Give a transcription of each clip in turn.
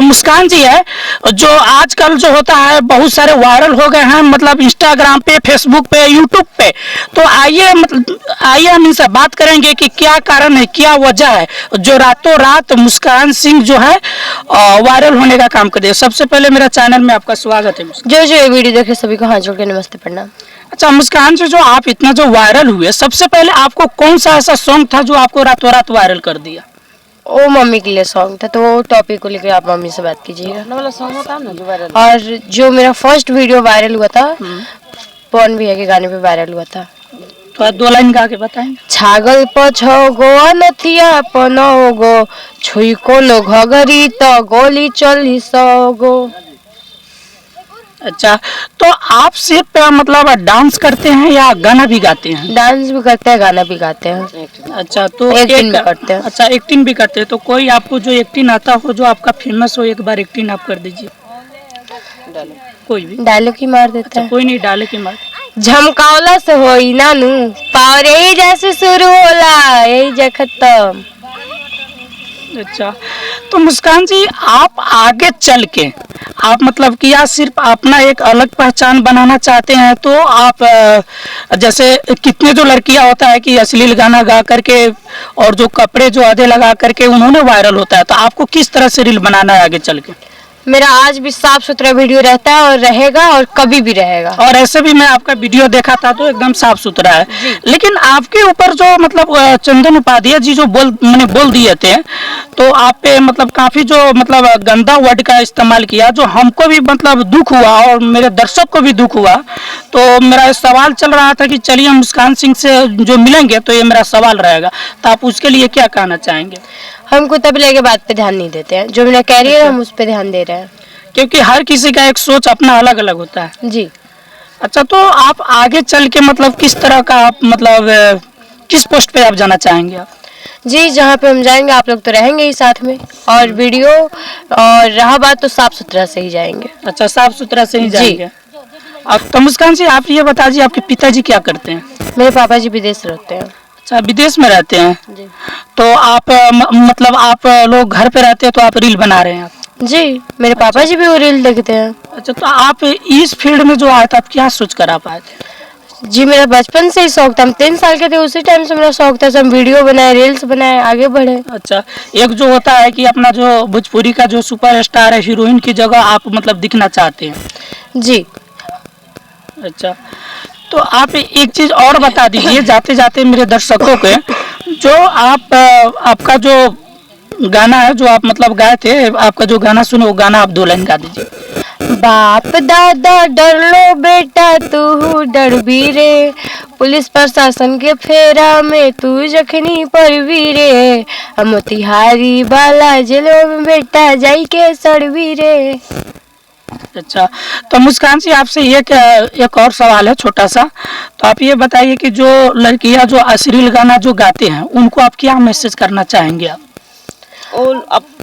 जो मुस्कान जी है, जो आजकल जो होता है बहुत सारे वायरल हो गए हैं, मतलब इंस्टाग्राम पे, फेसबुक पे, यूट्यूब पे। तो आइए हम इनसे बात करेंगे कि क्या कारण है, क्या वजह है जो रातों रात मुस्कान सिंह जो है वायरल होने का काम कर दिया। सबसे पहले मेरा चैनल में आपका स्वागत है। जो ये वीडियो देखे सभी को हाथ जोड़ के नमस्ते प्रणाम। अच्छा मुस्कान जी, जो आप इतना जो वायरल हुए, सबसे पहले आपको कौन सा ऐसा सॉन्ग था जो आपको रातों रात वायरल कर दिया? वो मम्मी के लिए सॉन्ग था, तो वो टॉपिक को लेकर आप मम्मी से बात कीजिएगा। वाला सॉन्ग होता है ना जो वायरल। और जो मेरा फर्स्ट वीडियो वायरल हुआ था, पवन भैया के गाने पे वायरल हुआ था। तो 2 लाइन गा के बताएंगे। छागल पछगो अनथिया पनोगो छुई कोनो घगरी तो गोली चली सगो। अच्छा, तो आप सिर्फ मतलब डांस करते हैं या गाना भी गाते हैं? डांस भी करते हैं, गाना भी गाते हैं। अच्छा, तो एक्टिंग भी करते हैं। अच्छा, एक्टिंग भी करते हैं। तो कोई आपको जो एक्टिंग आता हो, जो आपका फेमस हो, एक बार एक्टिंग आप कर दीजिए। कोई भी डायलॉग ही मार देता अच्छा, है। कोई नहीं, डाले की मार। झमकावला से होई नानू पावर यही जैसे शुरू होला यही जे खत्म। अच्छा, तो मुस्कान जी, आप आगे चल के आप मतलब कि या सिर्फ अपना एक अलग पहचान बनाना चाहते हैं? तो आप जैसे कितने जो लड़कियां होता है कि अश्लील गाना गा करके और जो कपड़े जो आधे लगा करके उन्होंने वायरल होता है, तो आपको किस तरह से रील बनाना है आगे चल के? मेरा आज भी साफ सुथरा वीडियो रहता है और रहेगा और कभी भी रहेगा। और ऐसे भी मैं आपका वीडियो देखा था तो एकदम साफ सुथरा है। लेकिन आपके ऊपर जो मतलब चंदन उपाध्याय जी जो मैंने बोल दिए थे, तो आप पे मतलब काफी जो मतलब गंदा वर्ड का इस्तेमाल किया, जो हमको भी मतलब दुख हुआ और मेरे दर्शक को भी दुख हुआ। तो मेरा सवाल चल रहा था कि चलिए मुस्कान सिंह से जो मिलेंगे तो ये मेरा सवाल रहेगा, तो आप उसके लिए क्या कहना चाहेंगे? हम कुत्ता बिल्ली के बात पे ध्यान नहीं देते हैं, जो मेरा कैरियर है हम उस पे ध्यान दे रहे हैं। क्योंकि हर किसी का एक सोच अपना अलग अलग होता है जी। अच्छा, तो आप आगे चल के मतलब किस तरह का आप मतलब किस पोस्ट पे आप जाना चाहेंगे आप? जी, जहाँ पे हम जाएंगे आप लोग तो रहेंगे ही साथ में, और वीडियो और रहा बात तो साफ सुथरा से ही जाएंगे। अच्छा, साफ सुथरा से ही जाएंगे। अब तो मुस्कान जी, आप ये बता दीजिए आपके पिताजी क्या करते हैं? मेरे पापा जी विदेश रहते हैं। अच्छा, विदेश में रहते हैं जी। तो आप मतलब आप लोग घर पे रहते हैं तो आप रील बना रहे हैं आप? जी, मेरे पापा जी भी वो रील देखते हैं। अच्छा, तो आप इस फील्ड में जो आए थे, आप क्या सोच कर आप आए थे? जी, मेरा बचपन से ही शौक था, हम 3 साल के थे उसी टाइम से मेरा शौक था, सब वीडियो बनाए, रील्स बनाए, आगे बढ़े। अच्छा, एक जो होता है कि अपना जो भोजपुरी का जो सुपरस्टार है, हीरोइन की जगह आप मतलब दिखना चाहते हैं? जी। अच्छा, तो आप एक चीज और बता दीजिए जाते जाते मेरे दर्शकों के, जो आप आपका जो गाना है जो आप मतलब गाए थे, आपका जो गाना सुने वो गाना आप 2 लाइन गा दीजिए। बाप दादा डर लो बेटा तू डर भी रे, पुलिस प्रशासन के फेरा में तू जखनी पर भी रे, हम तिहारी बाला जेलों में बेटा जाई के सड़ भी रे। अच्छा, तो मुस्कान जी आपसे एक और सवाल है छोटा सा। तो आप ये बताइए कि जो लड़कियां जो अश्लील गाना जो गाते हैं उनको आप क्या मैसेज करना चाहेंगे आप?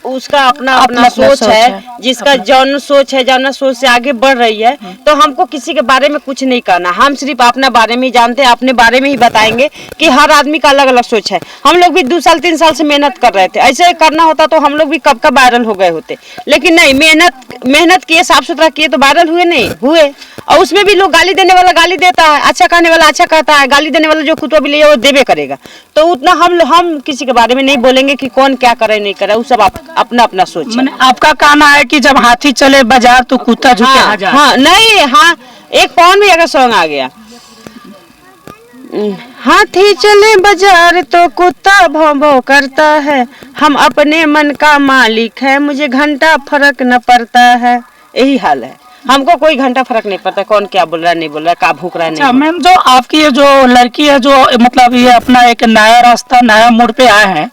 उसका अपना अपना सोच है, जिसका जौन सोच है, जौन सोच से आगे बढ़ रही है, तो हमको किसी के बारे में कुछ नहीं करना। हम सिर्फ अपना बारे में ही जानते हैं, अपने बारे में ही बताएंगे कि हर आदमी का अलग अलग सोच है। हम लोग भी 2 साल 3 साल से मेहनत कर रहे थे, ऐसे करना होता तो हम लोग भी कब का वायरल हो गए होते। लेकिन नहीं, मेहनत किए, साफ सुथरा किए तो वायरल हुए नहीं हुए। और उसमें भी लोग गाली देने वाला गाली देता है, अच्छा कहने वाला अच्छा कहता है, गाली देने वाला जो कुत्ता भी लिया वो देवे करेगा। तो उतना हम किसी के बारे में नहीं बोलेंगे कि कौन क्या करे नहीं करे, वो सब अपना अपना सोच है। आपका कहना है कि जब हाथी चले बाजार तो कुत्ता झुके हजार। हाँ, नहीं, हाँ, एक पवन भैया का सॉन्ग आ गया, हाथी चले बाजार तो कुत्ता भौं भौं करता है, हम अपने मन का मालिक है, मुझे घंटा फर्क न पड़ता है। यही हाल है, हमको कोई घंटा फर्क नहीं पड़ता कौन क्या बोल रहा है नहीं बोल रहा है, क्या भूख रहा है नहीं। मैम, जो आपकी ये जो लड़की है जो मतलब ये अपना एक नया रास्ता नया मोड़ पे आए हैं,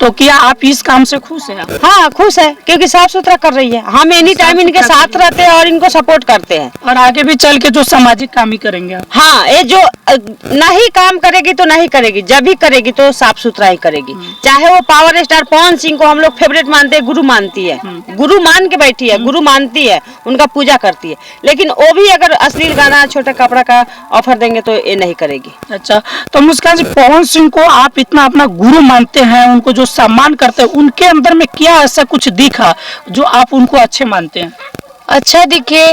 तो क्या आप इस काम से खुश हैं? हाँ, खुश है, क्योंकि साफ सुथरा कर रही है। हम एनी टाइम इनके साथ रहते हैं और इनको सपोर्ट करते हैं, और आगे भी चल के जो सामाजिक काम ही करेंगे आप? हाँ, ये जो नहीं काम करेगी तो नहीं करेगी, जब भी करेगी तो साफ सुथरा ही करेगी। चाहे वो पावर स्टार पवन सिंह को हम लोग फेवरेट मानते हैं, गुरु मानती है, गुरु मान के बैठी है, गुरु मानती है, उनका पूजा करती है, लेकिन वो भी अगर अश्लील गाना छोटा कपड़ा का ऑफर देंगे तो ये नहीं करेगी। अच्छा, तो मुस्कान जी, पवन सिंह को आप इतना अपना गुरु मानते हैं, उनको जो सम्मान करते हैं, उनके अंदर में क्या ऐसा कुछ दिखा जो आप उनको अच्छे मानते हैं? अच्छा दिखे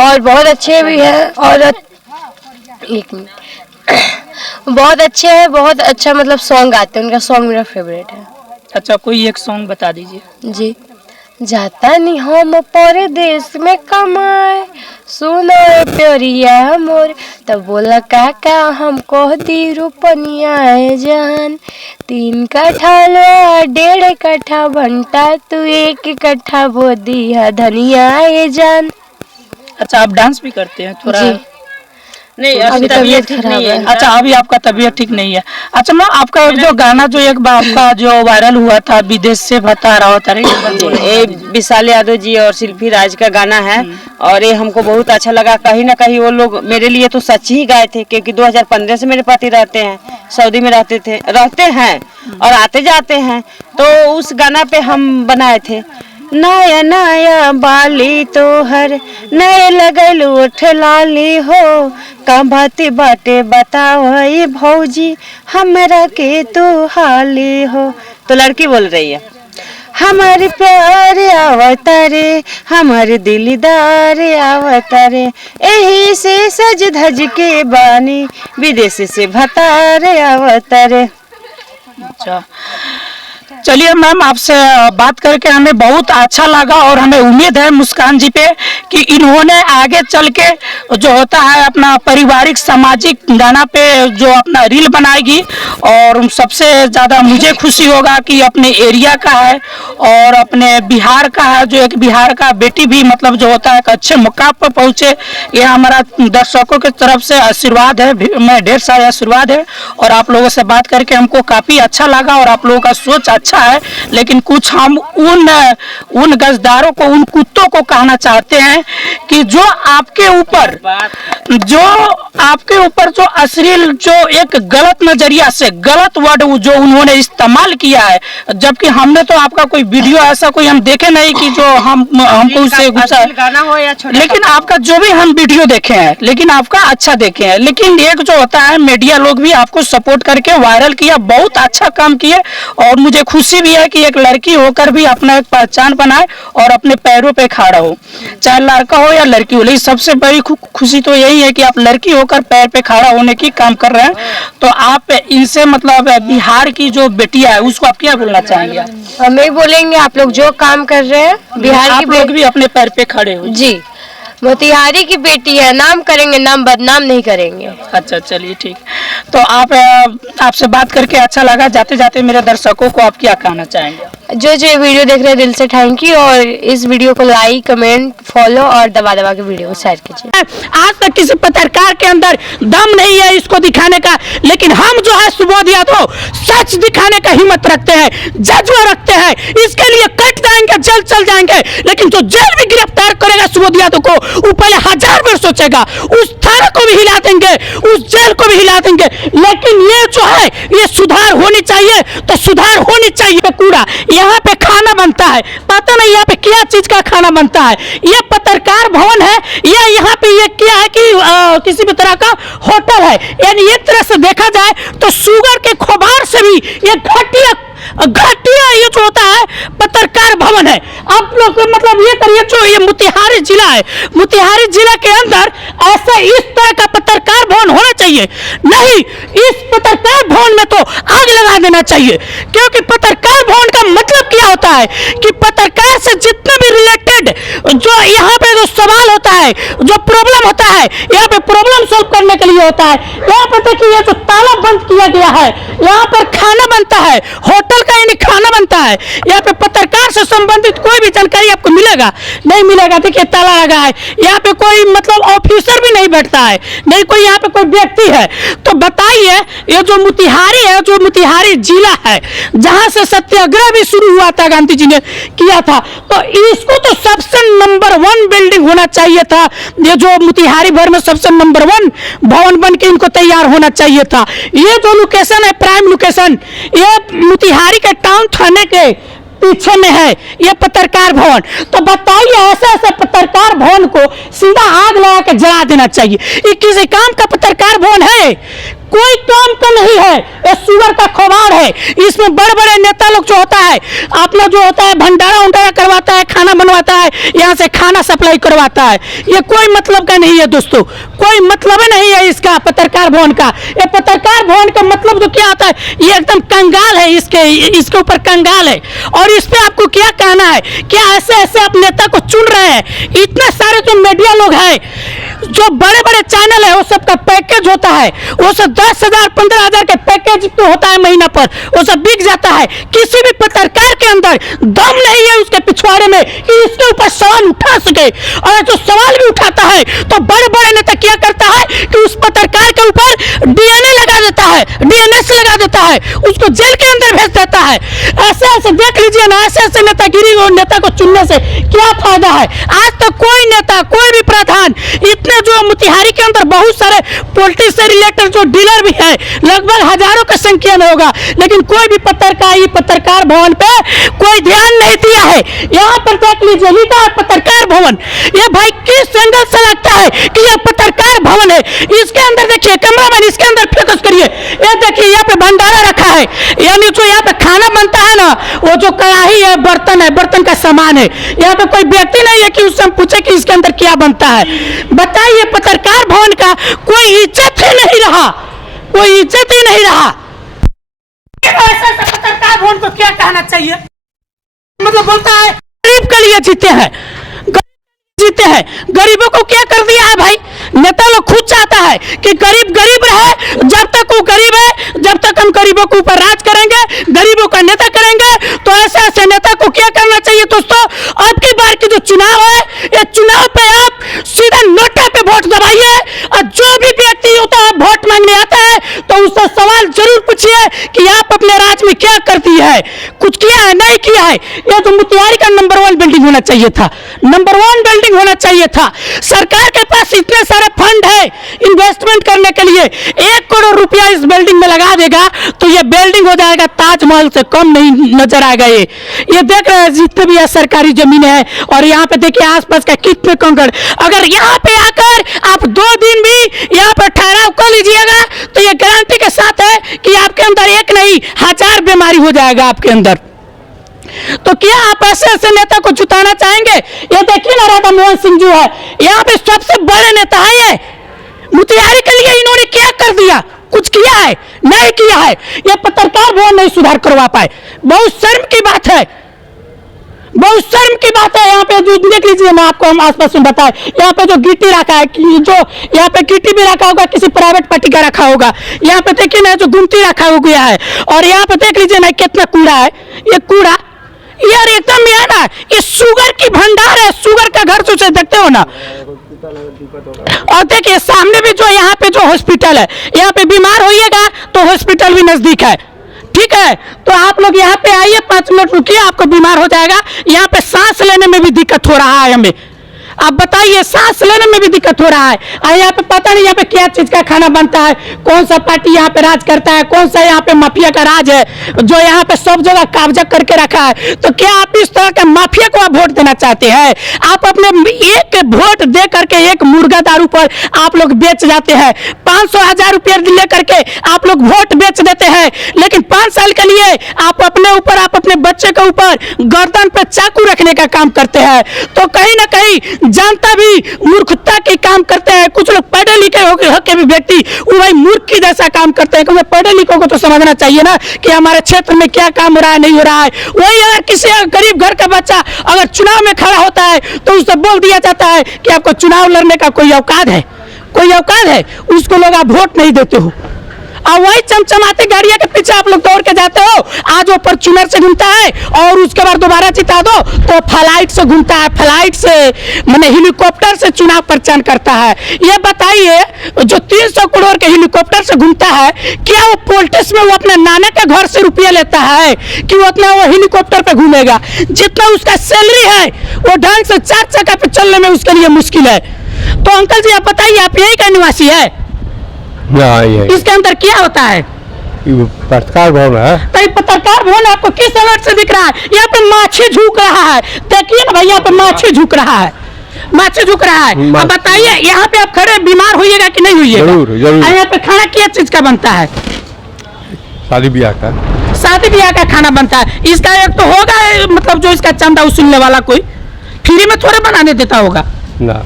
और बहुत अच्छे भी है, और एक मिनट बहुत अच्छे हैं, बहुत अच्छा मतलब सॉन्ग गाते हैं, उनका सॉन्ग मेरा फेवरेट है। अच्छा, कोई एक सॉन्ग बता दीजिए। जी, जाता नहीं हम परदेश में कमाए, सुनो प्योरिया मोर, तब बोला काका हमको दी रुपनिया है जान, 3 कट्ठा लो 1.5 कट्ठा भंटा, तू 1 कट्ठा बो दिया धनिया है जान। अच्छा, आप डांस भी करते हैं थोड़ा? जी। नहीं, अभी तबीयत ठीक खराब नहीं है। है। अच्छा, अभी आपका तबीयत ठीक नहीं है। अच्छा मैम, आपका एक जो गाना जो एक बार आपका जो वायरल हुआ था, विदेश से बता रहा होता है, ये विशाल यादव जी और शिल्पी राज का गाना है, और ये हमको बहुत अच्छा लगा। कहीं ना कहीं वो लोग मेरे लिए तो सच ही गाए थे, क्योंकि 2015 से मेरे पति रहते हैं सऊदी में, रहते हैं और आते जाते हैं, तो उस गाना पे हम बनाए थे। नया नया बाली तोहर नए लगल उठ लाली हो, का बात बाटे बताओ ये भौजी हमरा के तू हाली हो। तो लड़की बोल रही है, हमारे प्यार आवतारे, हमारे दिलदार आवतारे, यही से सज धज के बानी, विदेश से भतारे आवतारे। अच्छा, चलिए मैम, आपसे बात करके हमें बहुत अच्छा लगा, और हमें उम्मीद है मुस्कान जी पे कि इन्होंने आगे चल के जो होता है अपना पारिवारिक सामाजिक गाना पे जो अपना रील बनाएगी, और सबसे ज़्यादा मुझे खुशी होगा कि अपने एरिया का है और अपने बिहार का है, जो एक बिहार का बेटी भी मतलब जो होता है एक अच्छे मुकाम पर पहुँचे। ये हमारा दर्शकों की तरफ से आशीर्वाद है, मैं ढेर सारे आशीर्वाद है, और आप लोगों से बात करके हमको काफ़ी अच्छा लगा, और आप लोगों का सोच अच्छा है। लेकिन कुछ हम उन गजदारों को, उन कुत्तों को कहना चाहते हैं कि जो आपके ऊपर जो अश्लील, जो एक गलत नजरिया से गलत वर्ड जो उन्होंने इस्तेमाल किया है, जबकि हमने तो आपका कोई वीडियो ऐसा कोई हम देखे नहीं कि जो हमको उससे गुस्सा, गाना हो या छोटा, लेकिन आपका जो भी हम वीडियो देखे हैं, लेकिन आपका अच्छा देखे हैं। लेकिन एक जो होता है मीडिया लोग भी आपको सपोर्ट करके वायरल किया, बहुत अच्छा काम किए, और मुझे खुशी भी है कि एक लड़की होकर भी अपना एक पहचान बनाए और अपने पैरों पे खड़ा हो, चाहे लड़का हो या लड़की हो। लेकिन सबसे बड़ी खुशी तो यही है कि आप लड़की होकर पैर पे खड़ा होने की काम कर रहे हैं। तो आप इनसे मतलब बिहार की जो बेटियां है उसको आप क्या बोलना चाहेंगे? हम यही बोलेंगे, आप लोग जो काम कर रहे हैं बिहार आप लोग भी अपने पैर पे खड़े हो। जी, मोतिहारी की बेटी है, नाम करेंगे, नाम बदनाम नहीं करेंगे। अच्छा, चलिए ठीक। तो आपसे बात करके अच्छा लगा। जाते जाते मेरे दर्शकों को आप क्या कहना चाहेंगे? जो वीडियो देख रहे हैं दिल से थैंक यू, और इस वीडियो को लाइक, कमेंट, फॉलो और दबा दबा के वीडियो को शेयर कीजिए। आज तक किसी पत्रकार के अंदर दम नहीं है इसको दिखाने का, लेकिन हम जो है सुबोध यादव सच दिखाने का हिम्मत रखते हैं, जज्बा रखते हैं। इसके लिए कट जाएंगे, जेल चल जाएंगे, लेकिन जो जेल में गिरफ्तार करेगा सुबोध यादव को, वो पहले 1000 बार सोचेगा। उस थाना को भी हिला देंगे, उस जेल को भी हिला देंगे, लेकिन ये जो है ये सुधार होनी चाहिए, तो सुधार होनी चाहिए। कूड़ा यहाँ पे खाना बनता है, पता नहीं यहाँ पे क्या चीज का खाना बनता है। ये पत्रकार भवन है, ये यहाँ पे ये क्या है कि किसी भी तरह का होटल है। यानी एक तरह से देखा जाए तो शुगर के खोबार से भी ये घटिया ये जो होता है पत्रकार भवन है। आप लोग मतलब ये करिए, जो ये मोतिहारी जिला है, मोतिहारी जिला के अंदर ऐसा इस तरह का पत्रकार भवन होना चाहिए। नहीं, इस पत्रकार भवन में तो आग लगा देना चाहिए, क्योंकि पत्रकार भवन का मतलब क्या होता है कि पत्रकार से जितने भी रिलेटेड जो यहाँ पे जो सवाल होता है, जो प्रॉब्लम होता है, यहाँ पे प्रॉब्लम सॉल्व करने के लिए होता है। यहाँ पे देखिए ये जो ताला बंद किया गया है, यहाँ पर खाना बनता है, होटल का यानी खाना बनता है। यहाँ पे पत्रकार से संबंधित कोई भी जानकारी आपको मिलेगा नहीं मिलेगा। देखिए ताला लगा है, यहाँ पे कोई मतलब ऑफिसर भी नहीं बैठता है, नहीं कोई यहाँ पे कोई व्यक्ति है। तो बताइए, ये जो मोतिहारी है, जो मोतिहारी जिला है, जहाँ से सत्याग्रह भी शुरू हुआ था, गांधी जी ने किया था, तो इसको तो सबसे नंबर 1 बिल्डिंग होना चाहिए था। ये जो मोतिहारी भर में सबसे नंबर 1 भवन बन के इनको तैयार होना चाहिए था। ये जो लोकेशन है, प्राइम लोकेशन, ये मोतिहारी के टाउन थाने के पीछे में है ये पत्रकार भवन। तो बताइए, ऐसे ऐसे पत्रकार भवन को सीधा आग लगा के जला देना चाहिए। ये किसी काम का पत्रकार भवन है? कोई काम का नहीं है, ये सुअर का खोबार है। इसमें बड़े बड़े नेता लोग जो होता है अपना जो होता है भंडारा उंडारा करवाता है, खाना बनवाता है, यहाँ से खाना सप्लाई करवाता है। ये कोई मतलब का नहीं है दोस्तों, कोई मतलब नहीं है इसका पत्रकार भवन का। ये पत्रकार भवन का मतलब तो क्या आता है, ये एकदम कंगाल है, इसके ऊपर कंगाल है। और इस पे आपको क्या कहना है? क्या ऐसे ऐसे आप नेता को चुन रहे हैं? इतने सारे जो मीडिया लोग हैं, जो बड़े बड़े चैनल है, वो सबका पैकेज होता है, वो सब 10,000 15,000 के पैकेज तो होता है महीना पर, वो सब बिक जाता है। किसी भी पत्रकार के अंदर दम नहीं है उसके पिछवाड़े में कि इसके ऊपर सवाल उठा सके। और जो सवाल भी उठाता है तो बड़े बड़े नेता क्या करता है कि उस पत्रकार के ऊपर डीएनए लगा देता है, डीएनएस लगा देता है, उसको जेल के अंदर भेज देता है। ऐसे ऐसे देख लीजिए ना, ऐसे ऐसे नेतागिरी और नेता को चुनने से क्या फायदा है? आज तक कोई नेता, कोई भी प्रधान, इतने जो मोतिहारी के अंदर बहुत सारे पॉलिटिक्स से रिलेटेड जो डीलर भी है, लगभग हजारों की संख्या में होगा, लेकिन कोई भी पत्रकार भवन पे कोई ध्यान नहीं दिया है। यहाँ पर देख लीजिए लिखा है पत्रकार भवन। ये भाई किस एंगल से लगता है कि ये पत्रकार भवन है? इसके अंदर देखिए, कैमरामैन इसके अंदर फोकस करिए, ये देखिए यहाँ पे भंडारा रखा है, यानी जो यहाँ पे खाना बनता है ना, वो जो कढ़ाई है, बर्तन है, बर्तन का सामान है। यहाँ पे कोई व्यक्ति नहीं है कि उससे हम पूछे कि इसके अंदर क्या बनता है। बताइए, पत्रकार भवन का कोई इज्जत ही नहीं रहा, कोई इज्जत ही नहीं रहा। ऐसा पत्रकार भवन को क्या कहना चाहिए? मतलब बोलता है गरीब के लिए जीते हैं, जीते हैं। गरीबों को क्या कर दिया है भाई? नेता लोग खुद चाहता है कि गरीब गरीब रहे। जब तक वो गरीब है, जब तक हम गरीबों के ऊपर राज करेंगे, गरीबों का नेता करेंगे, तो ऐसे ऐसे नेता को क्या करना चाहिए दोस्तों? अब की बार की जो चुनाव है, ये चुनाव पे आप सीधा नोटा पे वोट दबाइए, और जो भी व्यक्ति होता है वोट मांगने आता है तो उससे सवाल जरूर पूछिए कि आप अपने राज्य में क्या करती है, कुछ किया है, नहीं किया है। ये तो मोतिहारी का नंबर 1 बिल्डिंग होना चाहिए था, नंबर 1 बिल्डिंग होना चाहिए था। सरकार के पास इतने सारे फंड है इन्वेस्टमेंट करने के लिए, 1 करोड़ रुपया इस बिल्डिंग में लगा देगा तो ये बिल्डिंग हो जाएगा ताजमहल से कम नहीं नजर आएगा। ये देख रहे हैं जितने भी सरकारी जमीन है, और यहाँ पे देखिए आसपास का कितने कंकड़। अगर यहाँ पे आकर आप 2 दिन भी यहाँ पर ठहराव कर लीजिएगा तो ये गारंटी के साथ है कि आपके अंदर एक नहीं 1000 बीमारी हो जाएगा आपके अंदर। तो क्या आप ऐसे ऐसे नेता को जुटाना चाहेंगे? ये देखिए ना, राधा मोहन सिंह जो है यहाँ पे सबसे बड़े नेता है। ये मोतिहारी के लिए इन्होंने क्या कर दिया? कुछ किया है? नहीं किया है। ये पत्रकार भवन नहीं सुधार करवा पाए, बहुत शर्म की बात है, बहुत शर्म की बात है। यहाँ पे जो देख लीजिए, मैं आपको हम आसपास में बताए, यहाँ पे जो गिट्टी रखा है, जो यहाँ पे गिट्टी भी रखा होगा, किसी प्राइवेट पार्टी का रखा होगा। यहाँ पे देखिए ना, जो गुमती रखा हो गया है, और यहाँ पे देख लीजिए ना कितना कूड़ा है। ये कूड़ा यार एकदम ये है ना, ये शुगर की भंडार है, शुगर का घर सोचे देखते हो ना। और देखिए सामने भी जो यहाँ पे जो हॉस्पिटल है, यहाँ पे बीमार होइएगा तो हॉस्पिटल भी नजदीक है, ठीक है? तो आप लोग यहाँ पे आइए, 5 मिनट रुकिए, आपको बीमार हो जाएगा। यहाँ पे सांस लेने में भी दिक्कत हो रहा है हमें। आप बताइए, सांस लेने में भी दिक्कत हो रहा है। और यहाँ पे पता नहीं यहाँ पे क्या चीज का खाना बनता है, कौन सा पार्टी यहाँ पे राज करता है, कौन सा यहाँ पे माफिया का राज है जो यहाँ पे सब जगह कब्जा करके रखा है। तो क्या आप इस तरह के माफिया को आप वोट देना चाहते हैं? आप अपने एक वोट दे करके एक मुर्गा दारू पर आप लोग बेच जाते हैं। 500,000 रुपया ले करके आप लोग वोट बेच देते हैं, लेकिन 5 साल के लिए आप अपने ऊपर, आप अपने बच्चे के ऊपर गर्दन पे चाकू रखने का काम करते हैं। तो कहीं ना कहीं जनता भी मूर्खता के काम करते हैं। कुछ लोग पढ़े लिखे होकर भी व्यक्ति वो भाई मूर्ख की जैसा काम करते हैं, क्योंकि पढ़े लिखों को तो समझना चाहिए ना कि हमारे क्षेत्र में क्या काम हो रहा है, नहीं हो रहा है। वही अगर किसी गरीब घर का बच्चा अगर चुनाव में खड़ा होता है तो उसे बोल दिया जाता है कि आपको चुनाव लड़ने का कोई औकात है, कोई औकात है, उसको लोग आप वोट नहीं देते हो। और वही चमचमाती गाड़ियां के पीछे आप लोग दौड़ के जाते हो। आज वो फॉर्च्यूनर से घूमता है और उसके बाद दोबारा जिता दो तो फ्लाइट से घूमता है, फ्लाइट से माने हेलीकॉप्टर से चुनाव प्रचार करता है। ये बताइए, जो 300 करोड़ के हेलीकॉप्टर से घूमता है, क्या वो पॉलिटिक्स में वो अपने नाना के घर से रुपया लेता है कि वो अपना वो हेलीकॉप्टर पे घूमेगा? जितना उसका सैलरी है वो ढंग से 4 चक्का पे चलने में उसके लिए मुश्किल है। तो अंकल जी आप बताइए, आप यही का निवासी है? इसके अंदर क्या होता है? पत्रकार भवन है। तो पत्रकार भवन आपको किस अलर्ट से दिख रहा है? यहाँ पे माछी झुक रहा है, देखिए ना भाई, यहाँ पे माछी झुक रहा है। माथ से झुक रहा है। अब बताइए यहाँ पे आप खड़े बीमार होइएगा कि नहीं होइएगा? जरूर जरूर। यहाँ पे खाना किस चीज का बनता है? शादी ब्याह का। शादी ब्याह का खाना बनता है। इसका एक तो होगा मतलब जो इसका चंदा वसूलने वाला कोई फ्री में थोड़े बनाने देता होगा। ना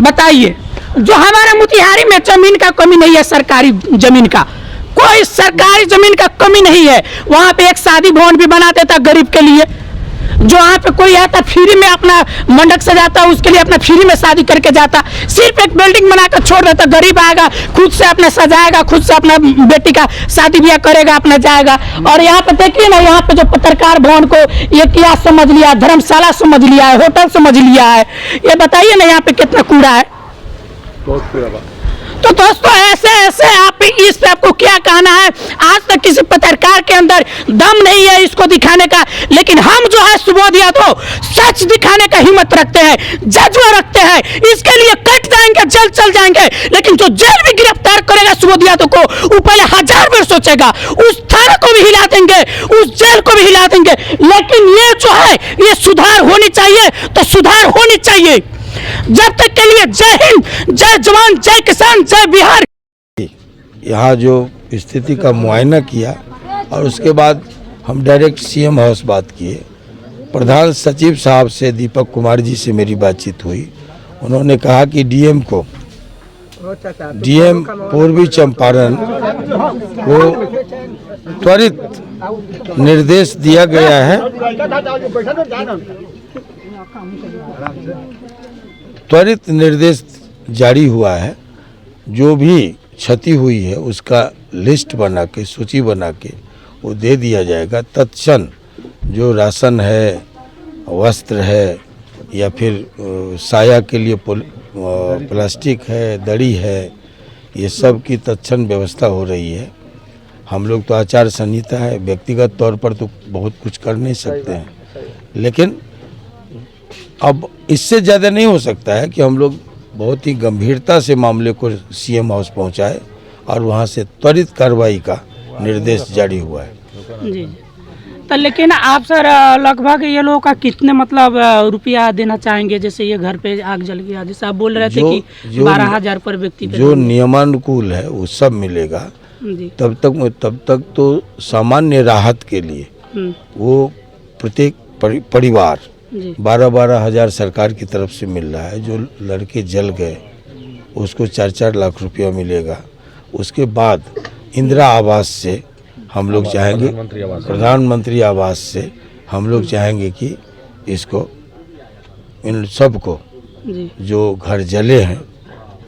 बताइए, जो हमारे मोतिहारी में जमीन का कमी नहीं है, सरकारी जमीन का कोई सरकारी जमीन का कमी नहीं है। वहाँ पे एक शादी भवन भी बना देता गरीब के लिए। जो वहाँ पे कोई आता फ्री में अपना मंडप सजाता, उसके लिए अपना फ्री में शादी करके जाता। सिर्फ एक बिल्डिंग बनाकर छोड़ देता, गरीब आएगा खुद से अपना सजाएगा, खुद से अपना बेटी का शादी ब्याह करेगा, अपना जाएगा। और यहाँ पे देखिए ना, यहाँ पे जो पत्रकार भवन को ये क्या समझ लिया, धर्मशाला समझ लिया है, होटल समझ लिया है। ये बताइए ना यहाँ पे कितना कूड़ा है। बहुत पूरा बात। तो दोस्तों ऐसे ऐसे आप इस पे आपको क्या कहना है? आज तक किसी पत्रकार के अंदर दम नहीं है इसको दिखाने का, लेकिन हम जो है सुबोध यादव सच दिखाने का हिम्मत रखते हैं, जज्बा रखते हैं। इसके लिए कट जाएंगे, जेल चल जाएंगे, लेकिन जो जेल भी गिरफ्तार करेगा सुबोध यादव को, वो पहले 1000 बार सोचेगा। उस थाना को भी हिला देंगे, उस जेल को भी हिला देंगे। लेकिन ये जो है ये सुधार होनी चाहिए, तो सुधार होनी चाहिए। जब तक के लिए जय हिंद, जय जवान, जय किसान, जय बिहार। यहाँ जो स्थिति का मुआयना किया और उसके बाद हम डायरेक्ट सीएम हाउस बात किए। प्रधान सचिव साहब से दीपक कुमार जी से मेरी बातचीत हुई। उन्होंने कहा कि डीएम पूर्वी चंपारण को त्वरित निर्देश दिया गया है, त्वरित निर्देश जारी हुआ है। जो भी क्षति हुई है उसका लिस्ट बना के, सूची बना के वो दे दिया जाएगा। तत्क्षण जो राशन है, वस्त्र है, या फिर साया के लिए प्लास्टिक है, दड़ी है, ये सब की तत्क्षण व्यवस्था हो रही है। हम लोग तो आचार संहिता है, व्यक्तिगत तौर पर तो बहुत कुछ कर नहीं सकते हैं, लेकिन अब इससे ज़्यादा नहीं हो सकता है कि हम लोग बहुत ही गंभीरता से मामले को सीएम हाउस पहुंचाए और वहां से त्वरित कार्रवाई का निर्देश जारी हुआ है। जी। तो लेकिन आप सर लगभग ये लोगों का कितने मतलब रुपया देना चाहेंगे? जैसे ये घर पे आग जल गया, जैसे आप बोल रहे थे कि 12,000 पर व्यक्ति पे जो नियमानुकूल है वो सब मिलेगा। जी। तब तक तो सामान्य राहत के लिए वो प्रत्येक परिवार 12-12 हज़ार सरकार की तरफ से मिल रहा है। जो लड़के जल गए उसको 4-4 लाख रुपया मिलेगा। उसके बाद इंदिरा आवास से हम लोग चाहेंगे, प्रधानमंत्री आवास से हम लोग चाहेंगे कि इसको इन सबको जो घर जले हैं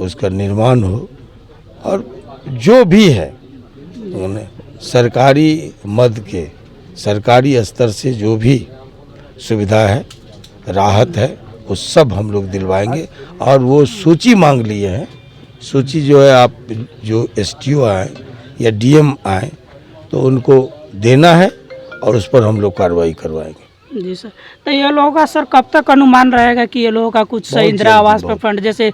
उसका निर्माण हो, और जो भी है उन्हें सरकारी मद के, सरकारी स्तर से जो भी सुविधा है, राहत है, वो सब हम लोग दिलवाएंगे। और वो सूची मांग लिए हैं। सूची जो है, आप जो एसटीओ आए या डीएम आए तो उनको देना है और उस पर हम लोग कार्रवाई करवाएंगे। जी सर। तो ये लोगों का सर कब तक अनुमान रहेगा कि ये लोगों का कुछ इंदिरा आवास पे फंड, जैसे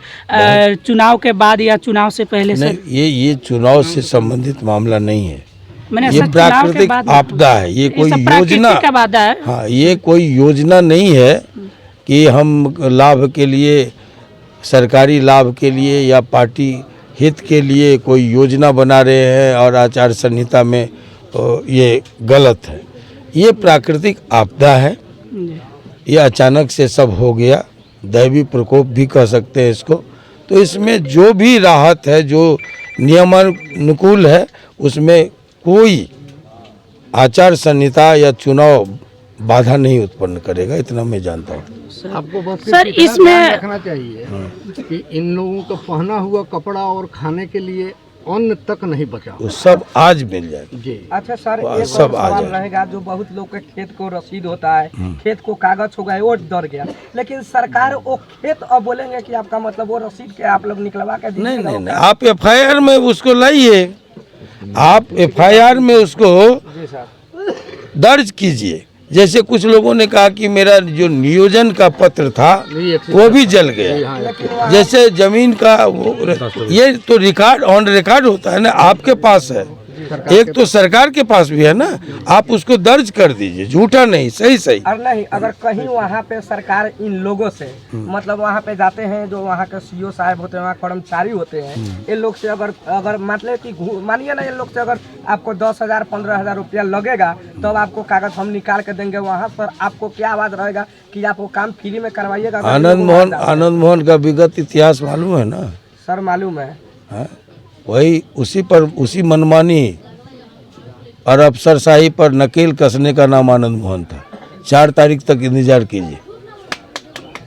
चुनाव के बाद या चुनाव से पहले? नहीं, ये चुनाव से संबंधित मामला नहीं है, मैंने ये प्राकृतिक आपदा है। ये कोई योजना, हाँ, ये कोई योजना नहीं है कि हम लाभ के लिए, सरकारी लाभ के लिए या पार्टी हित के लिए कोई योजना बना रहे हैं और आचार संहिता में ये गलत है। ये प्राकृतिक आपदा है, ये अचानक से सब हो गया, दैवी प्रकोप भी कह सकते हैं इसको। तो इसमें जो भी राहत है, जो नियमानुकूल है, उसमें कोई आचार संहिता या चुनाव बाधा नहीं उत्पन्न करेगा, इतना मैं जानता हूँ। आपको बस सर इसमें रखना चाहिए कि इन लोगों का पहना हुआ कपड़ा और खाने के लिए अन्न तक नहीं बचा, वो सब आज मिल जाएगा जी। अच्छा सर, एक और सब आ सवाल जाए। रहेगा। जो बहुत लोग के खेत को रसीद होता है, खेत को कागज हो गए, वो डर गया, लेकिन सरकार वो खेत अब बोलेंगे कि आपका मतलब वो रसीद के आप लोग निकलवा के दीजिएगा। नहीं, आप एफआईआर में उसको लाइए, आप एफआईआर में उसको दर्ज कीजिए। जैसे कुछ लोगों ने कहा कि मेरा जो नियोजन का पत्र था वो भी जल गया, जैसे जमीन का वो, ये तो रिकॉर्ड ऑन रिकॉर्ड होता है ना, आपके पास है एक तो सरकार के पास भी है ना, आप उसको दर्ज कर दीजिए, झूठा नहीं, सही सही। और नहीं, अगर कहीं वहाँ पे सरकार इन लोगों से मतलब वहाँ पे जाते हैं, जो वहाँ के सीओ साहब होते हैं, वहाँ कर्मचारी होते हैं, इन लोग से अगर मतलब कि मानिए ना, इन लोग से अगर आपको 10,000 15,000 रुपया लगेगा तो आपको कागज हम निकाल के देंगे, वहाँ पर आपको क्या आवाज रहेगा कि आपको काम फ्री में करवाइएगा। आनंद मोहन का विगत इतिहास मालूम है ना सर? मालूम है। वही उसी मनमानी और अफसरशाही पर नकेल कसने का नाम आनंद मोहन था। 4 तारीख तक इंतजार कीजिए।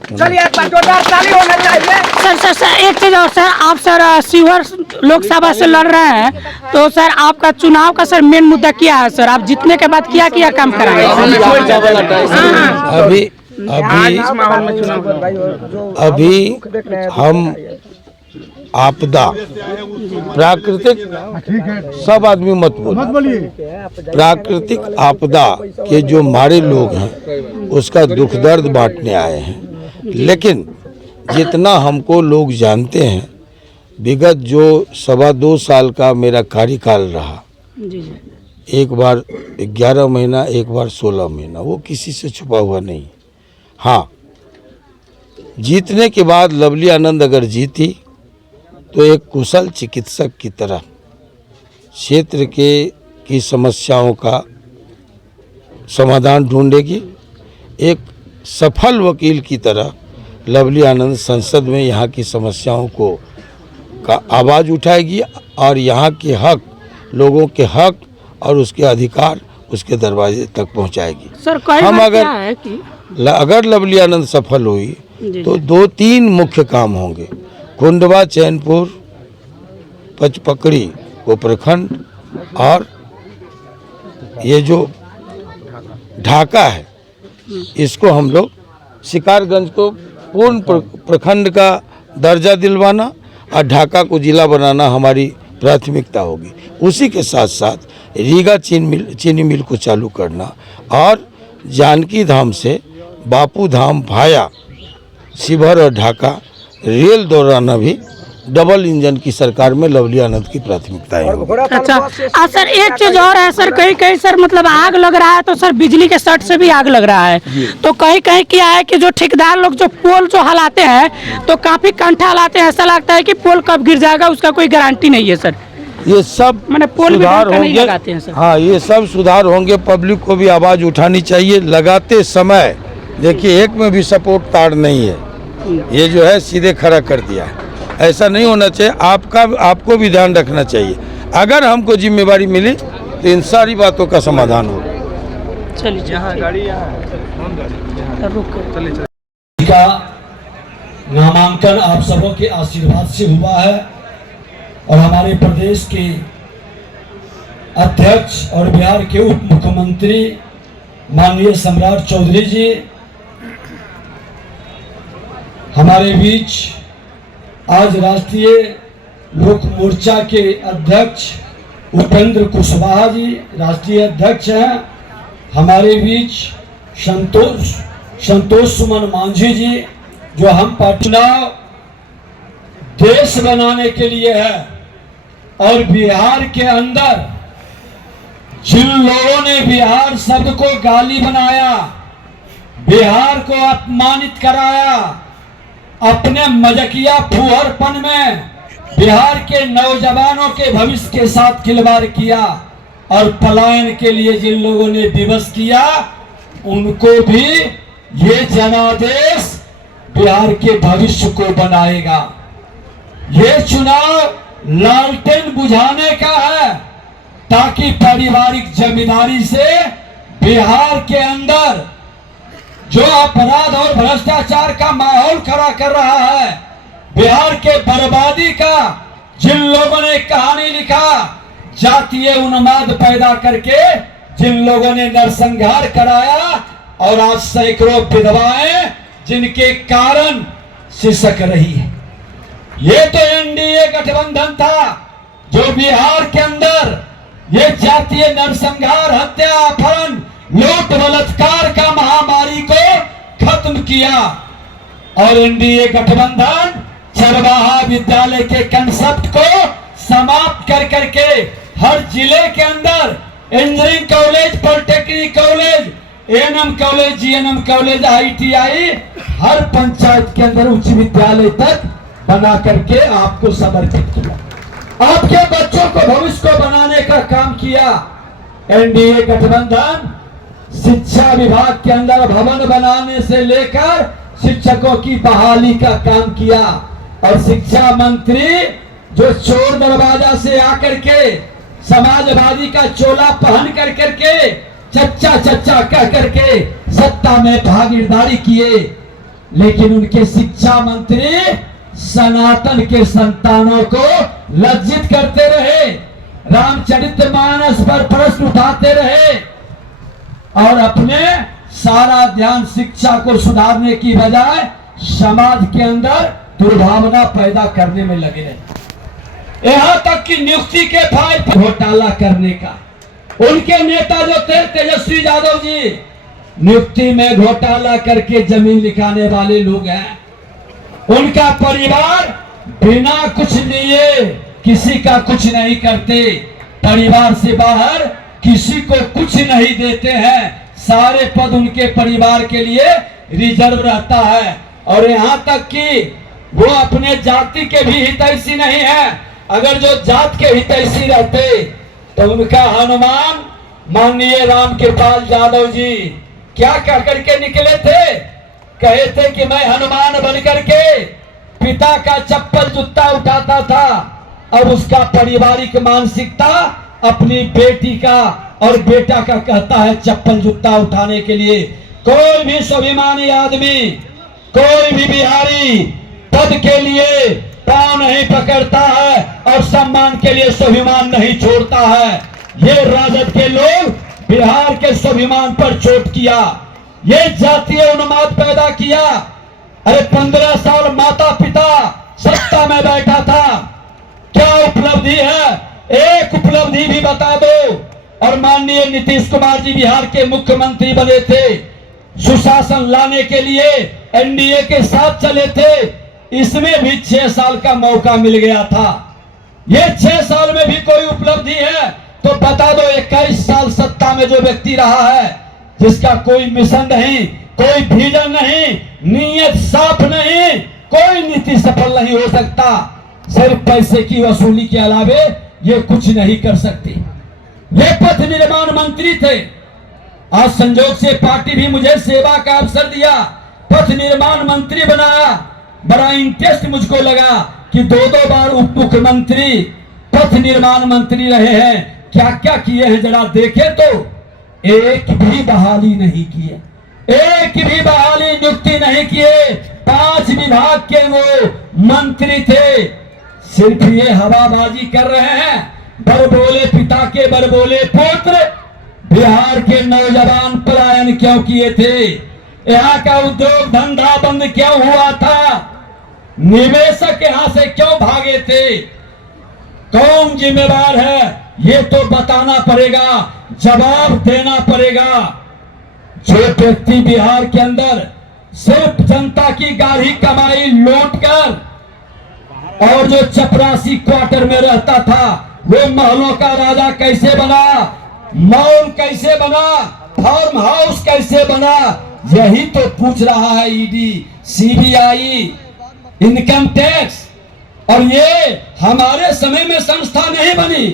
चलिए एक बार जोरदार ताली होना चाहिए। सर एक चीज और सर, आप सर शिवहर लोकसभा से लड़ रहे हैं, तो सर आपका चुनाव का सर मेन मुद्दा क्या है सर? आप जीतने के बाद क्या काम कराएंगे? अभी हम आपदा प्राकृतिक, सब आदमी मत बोलिए, प्राकृतिक आपदा के जो मारे लोग हैं उसका दुख दर्द बांटने आए हैं। लेकिन जितना हमको लोग जानते हैं, विगत जो 2.25 साल का मेरा कार्यकाल रहा, एक बार 11 महीना, एक बार 16 महीना, वो किसी से छुपा हुआ नहीं। हाँ, जीतने के बाद लवली आनंद अगर जीती तो एक कुशल चिकित्सक की तरह क्षेत्र की समस्याओं का समाधान ढूंढेगी। एक सफल वकील की तरह लवली आनंद संसद में यहाँ की समस्याओं का आवाज़ उठाएगी और यहाँ के हक, लोगों के हक और उसके अधिकार उसके दरवाजे तक पहुँचाएगी। सर हम अगर लवली आनंद सफल हुई तो 2-3 मुख्य काम होंगे। कुंडवा, चैनपुर, पचपकड़ी वो प्रखंड और ये जो ढाका है, इसको हम लोग शिकारगंज को पूर्ण प्रखंड का दर्जा दिलवाना और ढाका को जिला बनाना हमारी प्राथमिकता होगी। उसी के साथ साथ रीगा चीनी मिल को चालू करना और जानकी धाम से बापू धाम भाया शिवहर और ढाका रेल दौराना भी डबल इंजन की सरकार में लवली आनंद की प्राथमिकताएं होंगी। अच्छा सर, एक चीज और है सर, कहीं सर मतलब आग लग रहा है तो सर बिजली के शॉर्ट से भी आग लग रहा है, तो कहीं क्या है कि जो ठेकेदार लोग जो पोल जो हलाते हैं तो काफी कंठा हलाते हैं, ऐसा लगता है कि पोल कब गिर जाएगा उसका कोई गारंटी नहीं है सर। ये सब मैंने पोल सुधार होंगे। हाँ, ये सब सुधार होंगे। पब्लिक को भी आवाज उठानी चाहिए। लगाते समय देखिए, एक में भी सपोर्ट तार नहीं है, ये जो है सीधे खड़ा कर दिया है। ऐसा नहीं होना चाहिए। आपको भी ध्यान रखना चाहिए। अगर हमको जिम्मेवारी मिली तो इन सारी बातों का समाधान होगा। चलिए का नामांकन आप सबों के आशीर्वाद से हुआ है और हमारे प्रदेश के अध्यक्ष और बिहार के उप मुख्यमंत्री माननीय सम्राट चौधरी जी हमारे बीच, आज राष्ट्रीय लोक मोर्चा के अध्यक्ष उपेंद्र कुशवाहा जी राष्ट्रीय अध्यक्ष हैं। हमारे बीच संतोष सुमन मांझी जी, जो हम चुनाव देश बनाने के लिए है और बिहार के अंदर जिन लोगों ने बिहार शब्द को गाली बनाया, बिहार को अपमानित कराया, अपने मजकिया फुहरपन में बिहार के नौजवानों के भविष्य के साथ खिलवाड़ किया और पलायन के लिए जिन लोगों ने विवश किया, उनको भी ये जनादेश बिहार के भविष्य को बनाएगा। ये चुनाव लालटेन बुझाने का है ताकि पारिवारिक जमींदारी से बिहार के अंदर जो अपराध और भ्रष्टाचार का माहौल खड़ा कर रहा है, बिहार के बर्बादी का जिन लोगों ने कहानी लिखा, जातीय उन्माद पैदा करके जिन लोगों ने नरसंहार कराया और आज सैकड़ों विधवाएं जिनके कारण सिसक रही है। ये तो एनडीए गठबंधन था जो बिहार के अंदर ये जातीय नरसंहार, हत्या, अपहरण, लूट, बलात्कार का महामारी को खत्म किया और एनडीए गठबंधन चरवाहा विद्यालय के कंसेप्ट को समाप्त कर करके हर जिले के अंदर engineering college, polytechnic college, ANM college, GNM college, ITI हर पंचायत के अंदर उच्च विद्यालय तक बना करके आपको समर्पित किया। आपके बच्चों को भविष्य को बनाने का काम किया। एनडीए गठबंधन शिक्षा विभाग के अंदर भवन बनाने से लेकर शिक्षकों की बहाली का काम किया। और शिक्षा मंत्री जो चोर दरवाजा से आकर के समाजवादी का चोला पहन कर करके चच्चा चच्चा कह करके सत्ता में भागीदारी किए, लेकिन उनके शिक्षा मंत्री सनातन के संतानों को लज्जित करते रहे, रामचरितमानस पर प्रश्न उठाते रहे और अपने सारा ध्यान शिक्षा को सुधारने की बजाय समाज के अंदर दुर्भावना पैदा करने में लगे रहे। यहाँ तक कि नियुक्ति के फाइल पर घोटाला करने का उनके नेता जो थे तेजस्वी यादव जी, नियुक्ति में घोटाला करके जमीन लिखाने वाले लोग हैं। उनका परिवार बिना कुछ लिए किसी का कुछ नहीं करते, परिवार से बाहर किसी को कुछ नहीं देते हैं, सारे पद उनके परिवार के लिए रिजर्व रहता है। और यहाँ तक कि वो अपने जाति के भी हितैषी नहीं है। अगर जो जात के हितैषी रहते तो उनका हनुमान माननीय रामकृपाल यादव जी क्या कह करके निकले थे, कहे थे कि मैं हनुमान बन करके पिता का चप्पल जूता उठाता था। अब उसका पारिवारिक मानसिकता अपनी बेटी का और बेटा का कहता है चप्पल जूता उठाने के लिए। कोई भी स्वाभिमानी आदमी, कोई भी बिहारी पद के लिए पांव नहीं पकड़ता है और सम्मान के लिए स्वाभिमान नहीं छोड़ता है। ये राजद के लोग बिहार के स्वाभिमान पर चोट किया, ये जातीय उन्माद पैदा किया। अरे 15 साल माता पिता सत्ता में बैठा था, क्या उपलब्धि है? एक उपलब्धि भी बता दो। और माननीय नीतीश कुमार जी बिहार के मुख्यमंत्री बने थे, सुशासन लाने के लिए एनडीए के साथ चले थे, इसमें भी 6 साल का मौका मिल गया था। ये 6 साल में भी कोई उपलब्धि है तो बता दो। 21 साल सत्ता में जो व्यक्ति रहा है, जिसका कोई मिशन नहीं, कोई विजन नहीं, नीयत साफ नहीं, कोई नीति सफल नहीं हो सकता। सिर्फ पैसे की वसूली के अलावे ये कुछ नहीं कर सकती। ये पथ निर्माण मंत्री थे, आज संजोग से पार्टी भी मुझे सेवा का अवसर दिया, पथ निर्माण मंत्री बनाया। बड़ा इंटरेस्ट मुझको लगा कि 2-2 बार उप मुख्यमंत्री पथ निर्माण मंत्री रहे हैं, क्या क्या किए हैं जरा देखे तो। एक भी बहाली नहीं किए, एक भी बहाली नियुक्ति नहीं किए। 5 विभाग के वो मंत्री थे, सिर्फ ये हवाबाजी कर रहे हैं। बड़बोले पिता के बड़बोले पुत्र, बिहार के नौजवान पलायन क्यों किए थे? यहाँ का उद्योग धंधा बंद क्यों हुआ था? निवेशक यहाँ से क्यों भागे थे? कौन जिम्मेवार है ये तो बताना पड़ेगा, जवाब देना पड़ेगा। जो व्यक्ति बिहार के अंदर सिर्फ जनता की गाढ़ी कमाई लूट कर और जो चपरासी क्वार्टर में रहता था, वो महलों का राजा कैसे बना, मॉल कैसे बना, फार्म हाउस कैसे बना, यही तो पूछ रहा है ईडी, सीबीआई, इनकम टैक्स। और ये हमारे समय में संस्था नहीं बनी,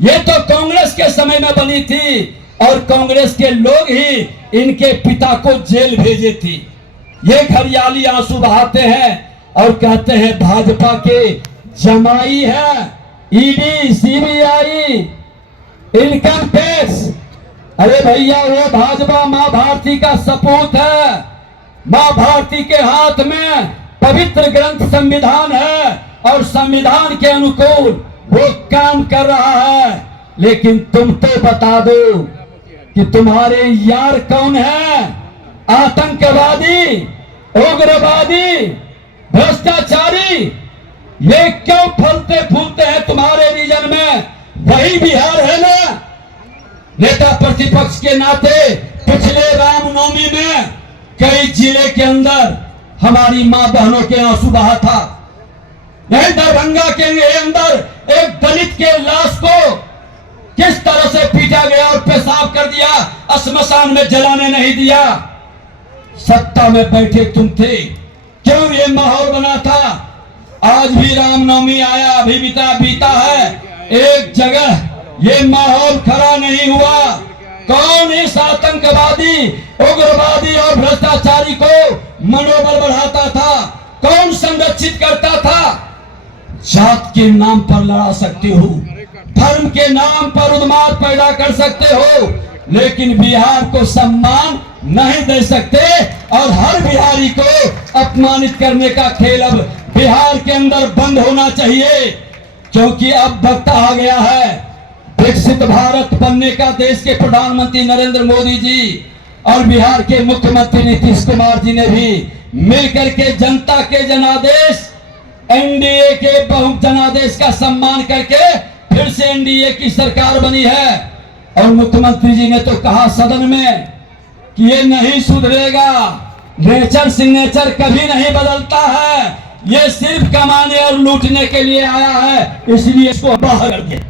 ये तो कांग्रेस के समय में बनी थी और कांग्रेस के लोग ही इनके पिता को जेल भेजे थी। ये घड़ियाली आंसू बहाते हैं और कहते हैं भाजपा के जमाई है ईडी, सीबीआई, इनकम टैक्स। अरे भैया वो भाजपा माँ भारती का सपूत है। माँ भारती के हाथ में पवित्र ग्रंथ संविधान है और संविधान के अनुकूल वो काम कर रहा है। लेकिन तुम तो बता दो कि तुम्हारे यार कौन है? आतंकवादी, उग्रवादी, भ्रष्टाचारी, ये क्यों फलते फूलते हैं तुम्हारे रीजन में? वही बिहार है ना? नेता प्रतिपक्ष के नाते पिछले रामनवमी में कई जिले के अंदर हमारी मां बहनों के आंसू बहा था। नहीं, दरभंगा के अंदर एक दलित के लाश को किस तरह से पीटा गया और पेशाब कर दिया, श्मशान में जलाने नहीं दिया। सत्ता में बैठे तुम थे, क्यों ये माहौल बना था? आज भी रामनवमी आया, अभी बीता है, एक जगह ये माहौल खड़ा नहीं हुआ। कौन इस आतंकवादी, उग्रवादी और भ्रष्टाचारी को मनोबल बढ़ाता था? कौन संरक्षित करता था? जात के नाम पर लड़ा सकते हो, धर्म के नाम पर उन्माद पैदा कर सकते हो, लेकिन बिहार को सम्मान नहीं दे सकते। और हर बिहारी को अपमानित करने का खेल अब बिहार के अंदर बंद होना चाहिए, क्योंकि अब वक्त आ गया है विकसित भारत बनने का। देश के प्रधानमंत्री नरेंद्र मोदी जी और बिहार के मुख्यमंत्री नीतीश कुमार जी ने भी मिलकर के जनता के जनादेश, एनडीए के बहु जनादेश का सम्मान करके फिर से एनडीए की सरकार बनी है। और मुख्यमंत्री जी ने तो कहा सदन में कि ये नहीं सुधरेगा, नेचर सिग्नेचर कभी नहीं बदलता है, ये सिर्फ कमाने और लूटने के लिए आया है, इसलिए इसको बाहर कर दिया।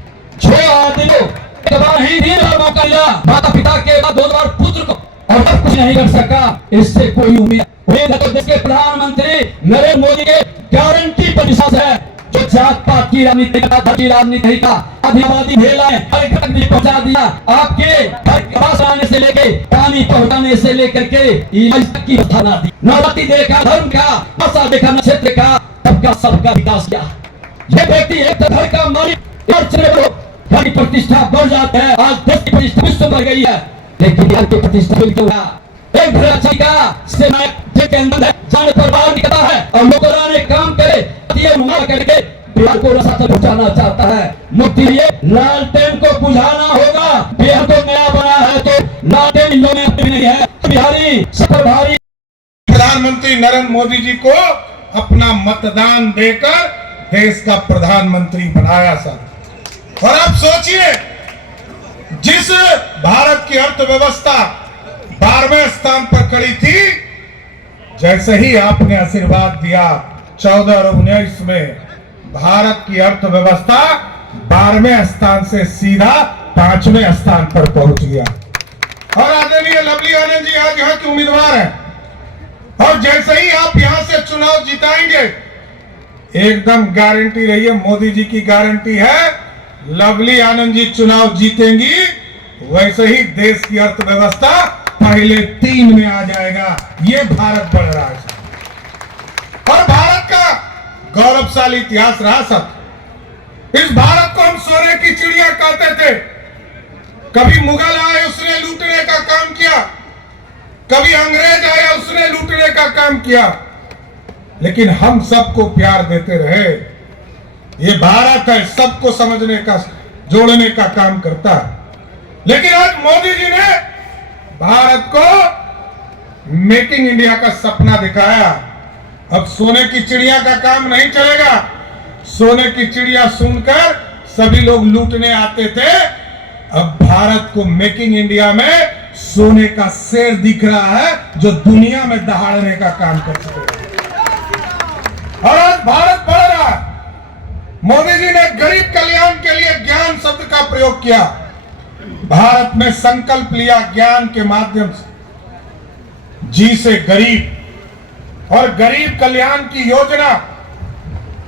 6 आदमी एक बार ही 3 बार मौका दिया, माता पिता के बाद 2 बार पुत्र को, और अब कुछ नहीं कर सका। इससे कोई उम्मीद तो देश के प्रधानमंत्री नरेंद्र मोदी के गारंटी पर विश्वास है, जो जात पात की राजनीति का, धर्म की राजनीति नहीं का, आदिवासी महिलाएं हर घर भी पहुंचा दिया। आपके घर पास आने से लेके पानी पहुंचाने से लेकर के इलाज तक की बना दी। न जाति देखा, धर्म का, भाषा देखा, न क्षेत्र का, सबका सबका विकास किया। ये व्यक्ति एक घर का मालिक, घर की प्रतिष्ठा बढ़ जाता है। आज देश की प्रतिष्ठा विश्व बढ़ गई है, लेकिन बिहार की प्रतिष्ठा बिल्कुल एक भ्रष्टाचारी का से के अंदर जाने पर बाहर निकलता है और मुकराने काम करे करके बिहार को रसा तक पहुंचाना चाहता है। मुक्ति ये लालटेन को बुझाना होगा। बिहार को नया बना है तो लालटेन इन लोगों में नहीं है। बिहारी सफल भारी प्रधानमंत्री नरेंद्र मोदी जी को अपना मतदान देकर देश का प्रधानमंत्री बनाया सर। और आप सोचिए, जिस भारत की अर्थव्यवस्था 12वें स्थान पर खड़ी थी, जैसे ही आपने आशीर्वाद दिया 14 और 19 में भारत की अर्थव्यवस्था 12वें स्थान से सीधा 5वें स्थान पर पहुंच गया। और आदरणीय लवली आनंद जी आज यहाँ के उम्मीदवार हैं, और जैसे ही आप यहाँ से चुनाव जिताएंगे, एकदम गारंटी रहिए, मोदी जी की गारंटी है, लवली आनंद जी चुनाव जीतेंगी, वैसे ही देश की अर्थव्यवस्था पहले 3 में आ जाएगा। ये भारत बढ़ रहा है और भारत का गौरवशाली इतिहास रहा सब। इस भारत को हम सोने की चिड़िया कहते थे। कभी मुगल आए, उसने लूटने का काम किया, कभी अंग्रेज आया, उसने लूटने का काम किया, लेकिन हम सबको प्यार देते रहे। ये भारत है, सबको समझने का, जोड़ने का काम करता है। लेकिन आज मोदी जी ने भारत को मेकिंग इंडिया का सपना दिखाया। अब सोने की चिड़िया का काम नहीं चलेगा। सोने की चिड़िया सुनकर सभी लोग लूटने आते थे। अब भारत को मेकिंग इंडिया में सोने का शेर दिख रहा है, जो दुनिया में दहाड़ने का काम कर सके। और आज भारत बढ़ रहा है। मोदी जी ने गरीब कल्याण के लिए ज्ञान शब्द का प्रयोग किया। भारत में संकल्प लिया ज्ञान के माध्यम से, जी से गरीब और गरीब कल्याण की योजना।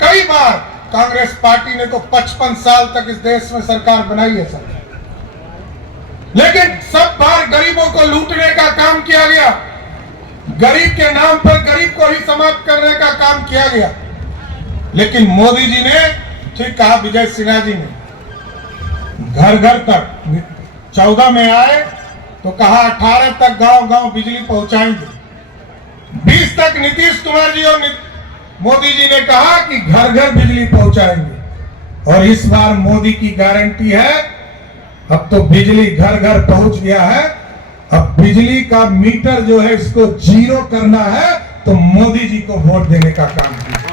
कई बार कांग्रेस पार्टी ने तो 55 साल तक इस देश में सरकार बनाई है सर, लेकिन सब बार गरीबों को लूटने का काम किया गया। गरीब के नाम पर गरीब को ही समाप्त करने का काम किया गया। लेकिन मोदी जी ने ठीक कहा, विजय सिन्हा जी ने घर घर तक 14 में आए तो कहा 18 तक गांव गांव बिजली पहुंचाएंगे। 20 तक नीतीश कुमार जी और मोदी जी ने कहा कि घर घर बिजली पहुंचाएंगे। और इस बार मोदी की गारंटी है, अब तो बिजली घर घर पहुंच गया है। अब बिजली का मीटर जो है इसको 0 करना है तो मोदी जी को वोट देने का काम किया।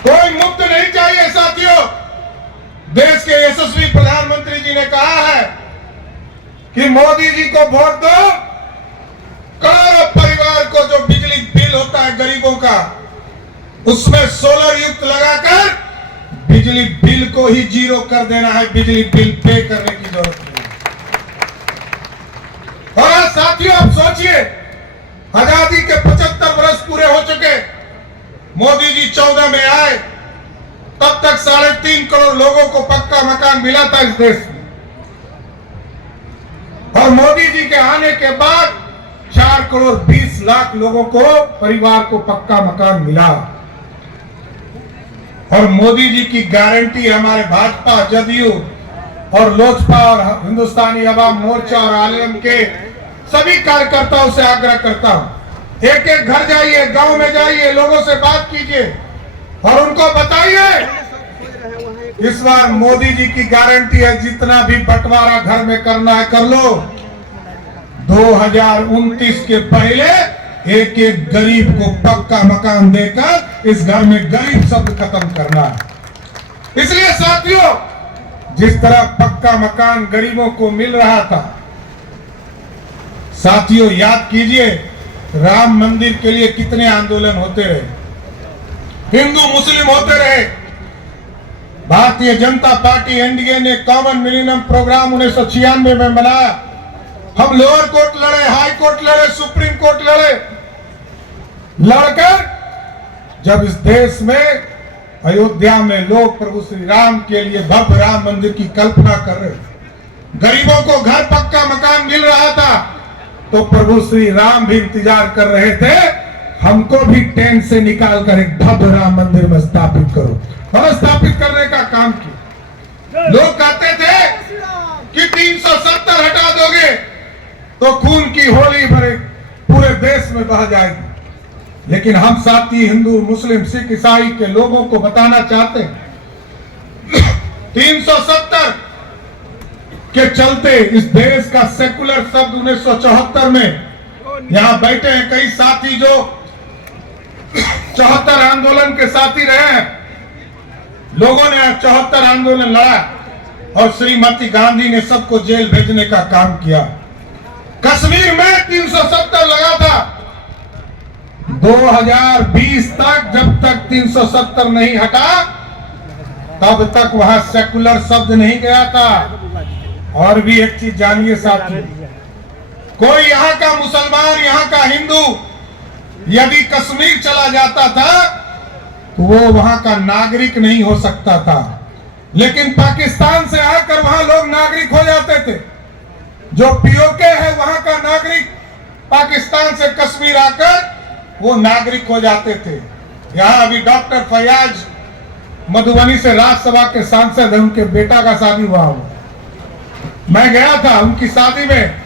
कोई मुफ्त नहीं चाहिए साथियों। देश के यशस्वी प्रधानमंत्री जी ने कहा है कि मोदी जी को वोट दो, करोड़ों परिवार को जो बिजली बिल होता है गरीबों का, उसमें सोलर युक्त लगाकर बिजली बिल को ही जीरो कर देना है, बिजली बिल पे करने की जरूरत नहीं। और आज साथियों आप सोचिए, आजादी के 75 वर्ष पूरे हो चुके, मोदी जी 14 में आए, तब तक 3.5 करोड़ लोगों को पक्का मकान मिला था इस देश में, और मोदी जी के आने के बाद 4 करोड़ 20 लाख लोगों को, परिवार को पक्का मकान मिला। और मोदी जी की गारंटी हमारे भाजपा, जदयू और लोजपा और हिंदुस्तानी अवाम मोर्चा और आलम के सभी कार्यकर्ताओं से आग्रह करता हूं, एक एक घर जाइए, गांव में जाइए, लोगों से बात कीजिए और उनको बताइए इस बार मोदी जी की गारंटी है, जितना भी बंटवारा घर में करना है कर लो, 2029 के पहले एक एक गरीब को पक्का मकान देकर इस घर में गरीब शब्द खत्म करना है। इसलिए साथियों, जिस तरह पक्का मकान गरीबों को मिल रहा था, साथियों याद कीजिए राम मंदिर के लिए कितने आंदोलन होते रहे, हिंदू मुस्लिम होते रहे। भारतीय जनता पार्टी एनडीए ने कॉमन मिनिमम प्रोग्राम 1996 में बनाया। हम लोअर कोर्ट लड़े, हाई कोर्ट लड़े, सुप्रीम कोर्ट लड़े, लड़कर जब इस देश में अयोध्या में लोग प्रभु श्री राम के लिए भव्य राम मंदिर की कल्पना कर रहे, गरीबों को घर पक्का मकान मिल रहा था, तो प्रभु श्री राम भी इंतजार कर रहे थे, हमको भी टेंट से निकाल कर एक भव्य राम मंदिर में स्थापित करो। और स्थापित करने का काम किया। लोग कहते थे कि 370 हटा दोगे तो खून की होली भरे पूरे देश में बह जाएगी, लेकिन हम साथी हिंदू, मुस्लिम, सिख, ईसाई के लोगों को बताना चाहते हैं 370 के चलते इस देश का सेकुलर शब्द 1974 में, यहां बैठे हैं कई साथी जो 74 आंदोलन के साथी रहे हैं, लोगों ने 74 आंदोलन लड़ा और श्रीमती गांधी ने सबको जेल भेजने का काम किया। कश्मीर में 370 लगा था, 2020 तक जब तक 370 नहीं हटा तब तक वहां सेकुलर शब्द नहीं गया था। और भी एक चीज जानिए साथियों, कोई यहाँ का मुसलमान, यहाँ का हिंदू यदि कश्मीर चला जाता था तो वो वहां का नागरिक नहीं हो सकता था, लेकिन पाकिस्तान से आकर वहां लोग नागरिक हो जाते थे। जो पीओके है वहां का नागरिक पाकिस्तान से कश्मीर आकर वो नागरिक हो जाते थे। यहाँ अभी डॉक्टर फैयाज मधुबनी से राज्यसभा के सांसद है, उनके बेटा का शादी हुआ हो, मैं गया था उनकी शादी में।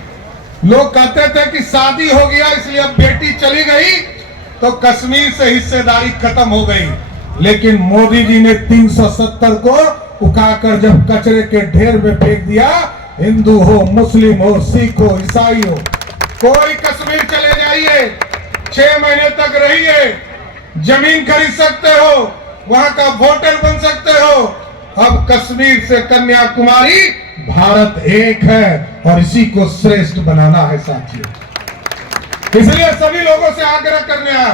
लोग कहते थे कि शादी हो गया इसलिए अब बेटी चली गई तो कश्मीर से हिस्सेदारी खत्म हो गई, लेकिन मोदी जी ने 370 को उठाकर जब कचरे के ढेर में फेंक दिया, हिंदू हो, मुस्लिम हो, सिख हो, ईसाई हो, कोई कश्मीर चले जाइए, 6 महीने तक रहिए, जमीन खरीद सकते हो, वहां का वोटर बन सकते हो। अब कश्मीर से कन्याकुमारी भारत एक है और इसी को श्रेष्ठ बनाना है साथियों। इसलिए सभी लोगों से आग्रह करने आया,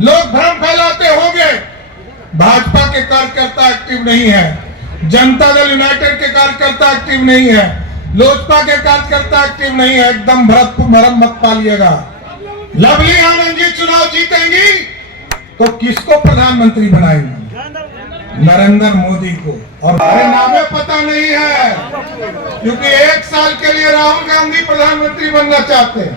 लोग भ्रम फैलाते होंगे भाजपा के कार्यकर्ता एक्टिव नहीं है, जनता दल यूनाइटेड के कार्यकर्ता एक्टिव नहीं है, लोजपा के कार्यकर्ता एक्टिव नहीं है, एकदम भ्रम मत पालिएगा। लवली आनंद जी चुनाव जीतेंगी तो किसको प्रधानमंत्री बनाएंगी? नरेंद्र मोदी को। और हमारे नामे पता नहीं है, क्योंकि 1 साल के लिए राहुल गांधी प्रधानमंत्री बनना चाहते हैं,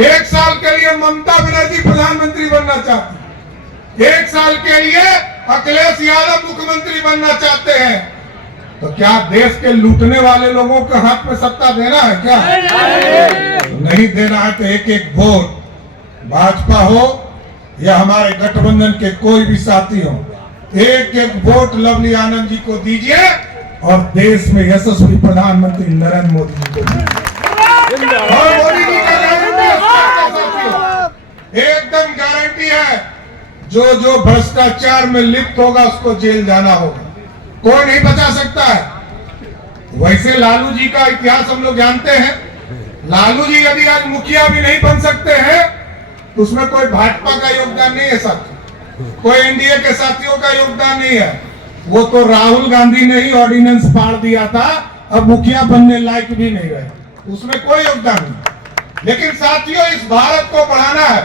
1 साल के लिए ममता बनर्जी प्रधानमंत्री बनना चाहती है, 1 साल के लिए अखिलेश यादव मुख्यमंत्री बनना चाहते हैं। तो क्या देश के लूटने वाले लोगों के हाथ में सत्ता देना है क्या? नहीं देना है तो एक एक वोट भाजपा हो या हमारे गठबंधन के कोई भी साथी हो, एक एक वोट लवली आनंद जी को दीजिए और देश में यशस्वी प्रधानमंत्री नरेंद्र मोदी जी को दीजिए। और मोदी जी का गारंटी एकदम गारंटी है, जो जो भ्रष्टाचार में लिप्त होगा उसको जेल जाना होगा, कोई नहीं बचा सकता है। वैसे लालू जी का इतिहास हम लोग जानते हैं, लालू जी यदि आज मुखिया भी नहीं बन सकते हैं तो उसमें कोई भाजपा का योगदान नहीं है साथियों, कोई एनडीए के साथियों का योगदान नहीं है। वो तो राहुल गांधी ने ही ऑर्डिनेंस फाड़ दिया था, अब मुखिया बनने लायक भी नहीं रहे, उसमें कोई योगदान नहीं। लेकिन साथियों, इस भारत को बढ़ाना है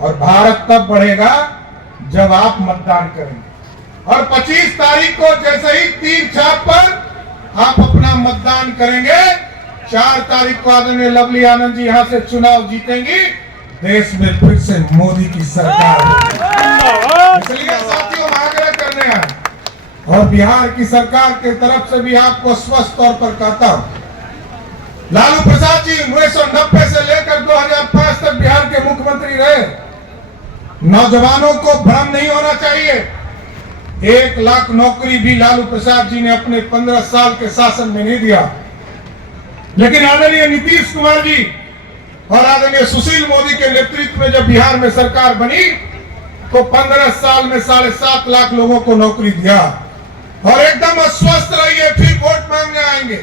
और भारत तब बढ़ेगा जब आप मतदान करेंगे। और 25 तारीख को जैसे ही तीर छाप पर आप अपना मतदान करेंगे, 4 तारीख को आदरणीय लवली आनंद जी यहाँ से चुनाव जीतेंगी, देश में फिर से मोदी की सरकार। इसलिए साथियों, आग्रह करने आए और बिहार की सरकार की तरफ से भी आपको स्पष्ट तौर पर कहता हूं, लालू प्रसाद जी 1990 से लेकर 2005 तक बिहार के मुख्यमंत्री रहे। नौजवानों को भ्रम नहीं होना चाहिए। 1 लाख नौकरी भी लालू प्रसाद जी ने अपने 15 साल के शासन में नहीं दिया। लेकिन आदरणीय नीतीश कुमार जी और आदरणीय सुशील मोदी के नेतृत्व में जब बिहार में सरकार बनी तो 15 साल में 7.5 लाख लोगों को नौकरी दिया। और एकदम अस्वस्थ रहिए, फिर वोट मांगने आएंगे।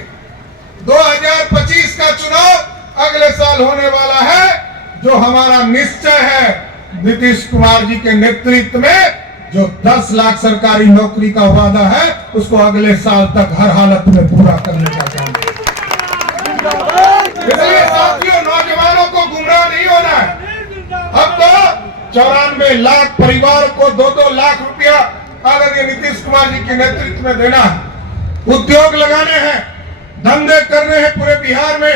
2025 का चुनाव अगले साल होने वाला है, जो हमारा निश्चय है नीतीश कुमार जी के नेतृत्व में जो 10 लाख सरकारी नौकरी का वादा है, उसको अगले साल तक हर हालत में पूरा करने का काम है। इसलिए साथियों, नौजवानों को गुमराह नहीं होना है। अब तो 94 लाख परिवार को 2-2 लाख रुपया आदरणीय नीतीश कुमार जी के नेतृत्व में देना है। उद्योग लगाने हैं, धंधे करने हैं पूरे बिहार में।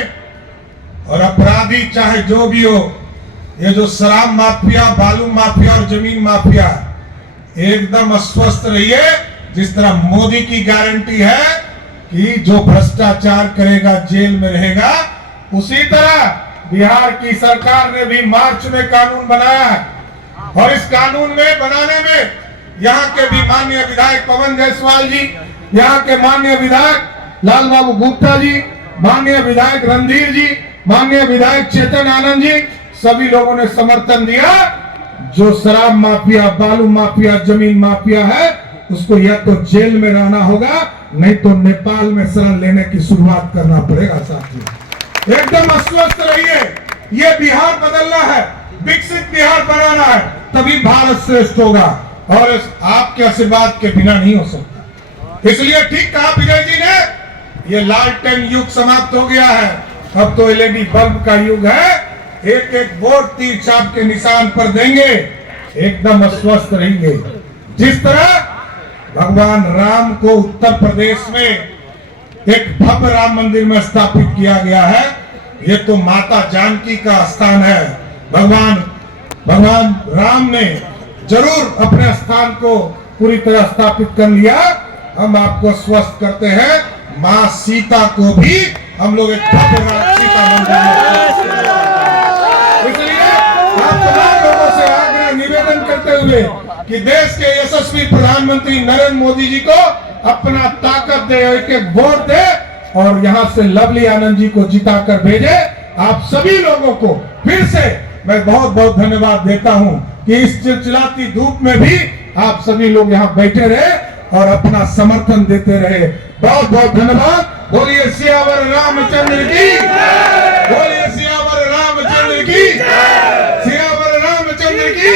और अपराधी चाहे जो भी हो, ये जो शराब माफिया, बालू माफिया और जमीन माफिया, एकदम अस्वस्थ रहिए। जिस तरह मोदी की गारंटी है कि जो भ्रष्टाचार करेगा जेल में रहेगा, उसी तरह बिहार की सरकार ने भी मार्च में कानून बनाया है। और इस कानून में बनाने में यहाँ के भी माननीय विधायक पवन जायसवाल जी, यहाँ के माननीय विधायक लाल बाबू गुप्ता जी, माननीय विधायक रणधीर जी, माननीय विधायक चेतन आनंद जी, सभी लोगों ने समर्थन दिया। जो शराब माफिया, बालू माफिया, जमीन माफिया है, उसको या तो जेल में रहना होगा, नहीं तो नेपाल में शरण लेने की शुरुआत करना पड़ेगा। साथियों, एकदम अस्वस्थ रहिए। ये बिहार बदलना है, विकसित बिहार बनाना है, तभी भारत श्रेष्ठ होगा। और आपके आशीर्वाद के बिना नहीं हो सकता। इसलिए ठीक कहा विजय जी ने, ये लालटेन युग समाप्त हो गया है, अब तो एलईडी बल्ब का युग है। एक एक वोट तीर छाप के निशान पर देंगे, एकदम अस्वस्थ रहेंगे। जिस तरह भगवान राम को उत्तर प्रदेश में एक भव्य राम मंदिर में स्थापित किया गया है, ये तो माता जानकी का स्थान है। भगवान राम ने जरूर अपने स्थान को पूरी तरह स्थापित कर लिया। हम आपको स्वस्थ करते हैं, माँ सीता को भी हम लोग एक भव्य सीता मंदिर में। इसलिए आप तमाम लोगों से आग्रह निवेदन करते हुए कि देश के यशस्वी प्रधानमंत्री नरेंद्र मोदी जी को अपना ताकत दे, एक एक वोट दे और यहाँ से लवली आनंद जी को जिताकर भेजे। आप सभी लोगों को फिर से मैं बहुत बहुत धन्यवाद देता हूँ कि इस चिलचिलाती धूप में भी आप सभी लोग यहाँ बैठे रहे और अपना समर्थन देते रहे। बहुत बहुत धन्यवाद। बोलिए सियावर रामचंद्र की, बोलिए सियावर रामचंद्र की, सियावर रामचंद्र की।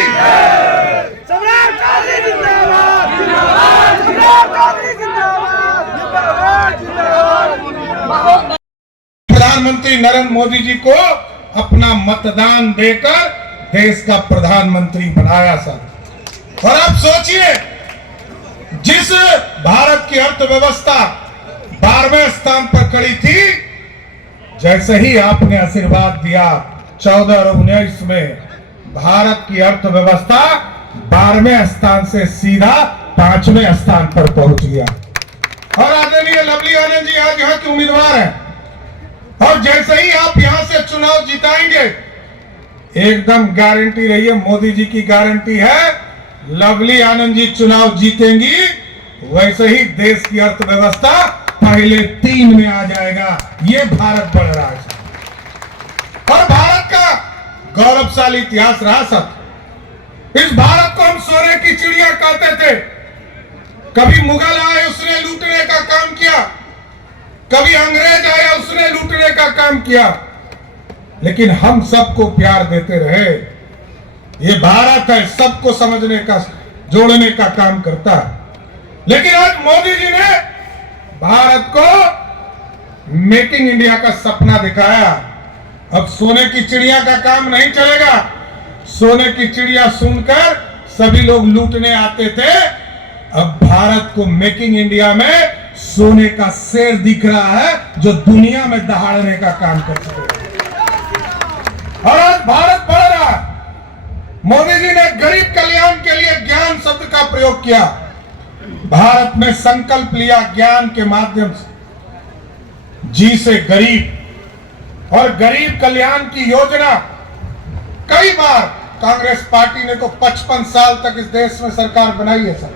प्रधानमंत्री नरेंद्र मोदी जी को अपना मतदान देकर देश का प्रधानमंत्री बनाया सर। और आप सोचिए, जिस भारत की अर्थव्यवस्था 12वें स्थान पर खड़ी थी, जैसे ही आपने आशीर्वाद दिया 14 और 19 में, भारत की अर्थव्यवस्था 12वें स्थान से सीधा 5वें स्थान पर पहुंच गया। और आदरणीय लवली आनंद जी आज यहाँ के उम्मीदवार हैं, और जैसे ही आप यहाँ से चुनाव जिताएंगे, एकदम गारंटी रहिए, मोदी जी की गारंटी है, लवली आनंद जी चुनाव जीतेंगी, वैसे ही देश की अर्थव्यवस्था पहले 3 में आ जाएगा। ये भारत बढ़ रहा है और भारत का गौरवशाली इतिहास रहा सब। इस भारत को हम सोने की चिड़िया कहते थे। कभी मुगल आए, उसने लूटने का काम किया, कभी अंग्रेज आया, उसने लूटने का काम किया, लेकिन हम सबको प्यार देते रहे। ये भारत है, सबको समझने का, जोड़ने का काम करता है। लेकिन आज मोदी जी ने भारत को मेकिंग इंडिया का सपना दिखाया। अब सोने की चिड़िया का काम नहीं चलेगा। सोने की चिड़िया सुनकर सभी लोग लूटने आते थे। अब भारत को मेकिंग इंडिया में सोने का शेर दिख रहा है जो दुनिया में दहाड़ने का काम कर सके। और आज भारत बढ़ रहा है। मोदी जी ने गरीब कल्याण के लिए ज्ञान शब्द का प्रयोग किया। भारत में संकल्प लिया ज्ञान के माध्यम से, जी से गरीब और गरीब कल्याण की योजना। कई बार कांग्रेस पार्टी ने तो 55 साल तक इस देश में सरकार बनाई है सर,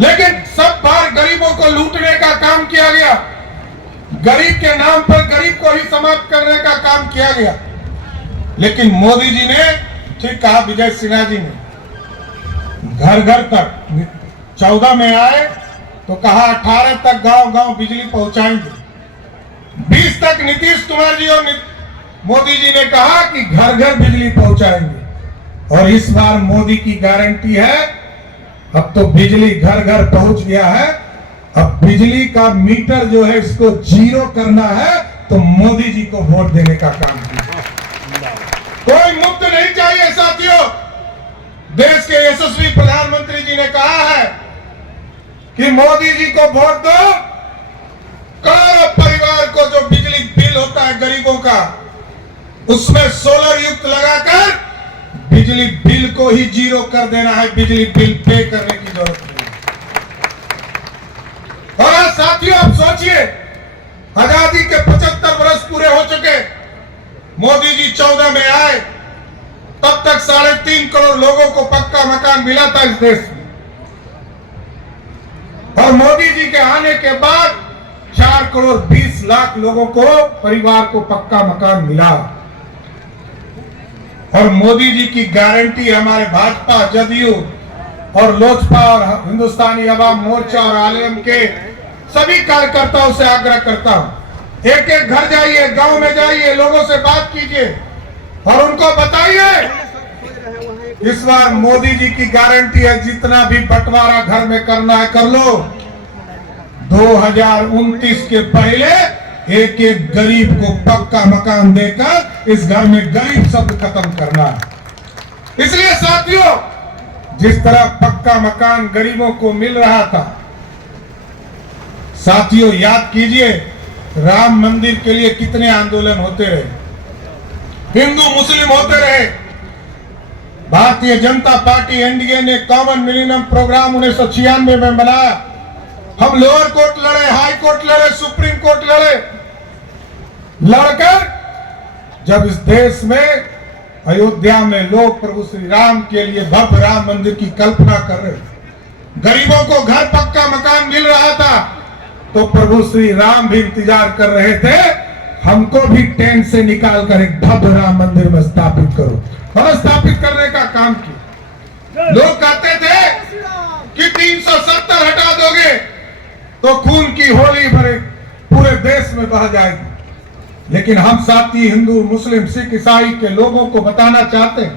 लेकिन सब बार गरीबों को लूटने का काम किया गया। गरीब के नाम पर गरीब को ही समाप्त करने का काम किया गया। लेकिन मोदी जी ने ठीक कहा, विजय सिन्हा जी ने घर घर तक 14 में आए तो कहा 18 तक गांव गांव बिजली पहुंचाएंगे। 20 तक नीतीश कुमार जी और मोदी जी ने कहा कि घर घर बिजली पहुंचाएंगे। और इस बार मोदी की गारंटी है, अब तो बिजली घर घर पहुंच गया है। अब बिजली का मीटर जो है इसको जीरो करना है तो मोदी जी को वोट देने का काम किया। कोई मुफ्त नहीं चाहिए साथियों। देश के यशस्वी प्रधानमंत्री जी ने कहा है कि मोदी जी को वोट दो, करोड़ों परिवार को जो बिजली बिल होता है गरीबों का, उसमें सोलर युक्त लगाकर बिजली बिल को ही जीरो कर देना है। बिजली बिल पे करने की जरूरत नहीं। और साथियों आप सोचिए, आजादी के 75 वर्ष पूरे हो चुके। मोदी जी 14 में आए, तब तक 3.5 करोड़ लोगों को पक्का मकान मिला था इस देश में। और मोदी जी के आने के बाद 4 करोड़ 20 लाख लोगों को, परिवार को पक्का मकान मिला। और मोदी जी की गारंटी हमारे भाजपा, जदयू और लोजपा और हिंदुस्तानी अवाम मोर्चा और आलम के सभी कार्यकर्ताओं से आग्रह करता हूं, एक एक घर जाइए, गांव में जाइए, लोगों से बात कीजिए और उनको बताइए इस बार मोदी जी की गारंटी है, जितना भी बंटवारा घर में करना है कर लो। 2029 के पहले एक एक गरीब को पक्का मकान देकर इस घर में गरीब शब्द खत्म करना है। इसलिए साथियों, जिस तरह पक्का मकान गरीबों को मिल रहा था, साथियों याद कीजिए राम मंदिर के लिए कितने आंदोलन होते रहे, हिंदू मुस्लिम होते रहे। भारतीय जनता पार्टी एनडीए ने कॉमन मिनिमम प्रोग्राम 1996 में बनाया। हम लोअर कोर्ट लड़े, हाई कोर्ट लड़े, सुप्रीम कोर्ट लड़े। लड़कर जब इस देश में अयोध्या में लोग प्रभु श्री राम के लिए भव्य राम मंदिर की कल्पना कर रहे, गरीबों को घर पक्का मकान मिल रहा था, तो प्रभु श्री राम भी इंतजार कर रहे थे, हमको भी टेंट से निकाल कर एक भव्य राम मंदिर में स्थापित करो। और स्थापित करने का काम किया। लोग कहते थे कि 370 हटा दोगे तो खून की होली भरे पूरे देश में बह जाएगी। लेकिन हम साथी हिंदू, मुस्लिम, सिख, ईसाई के लोगों को बताना चाहते हैं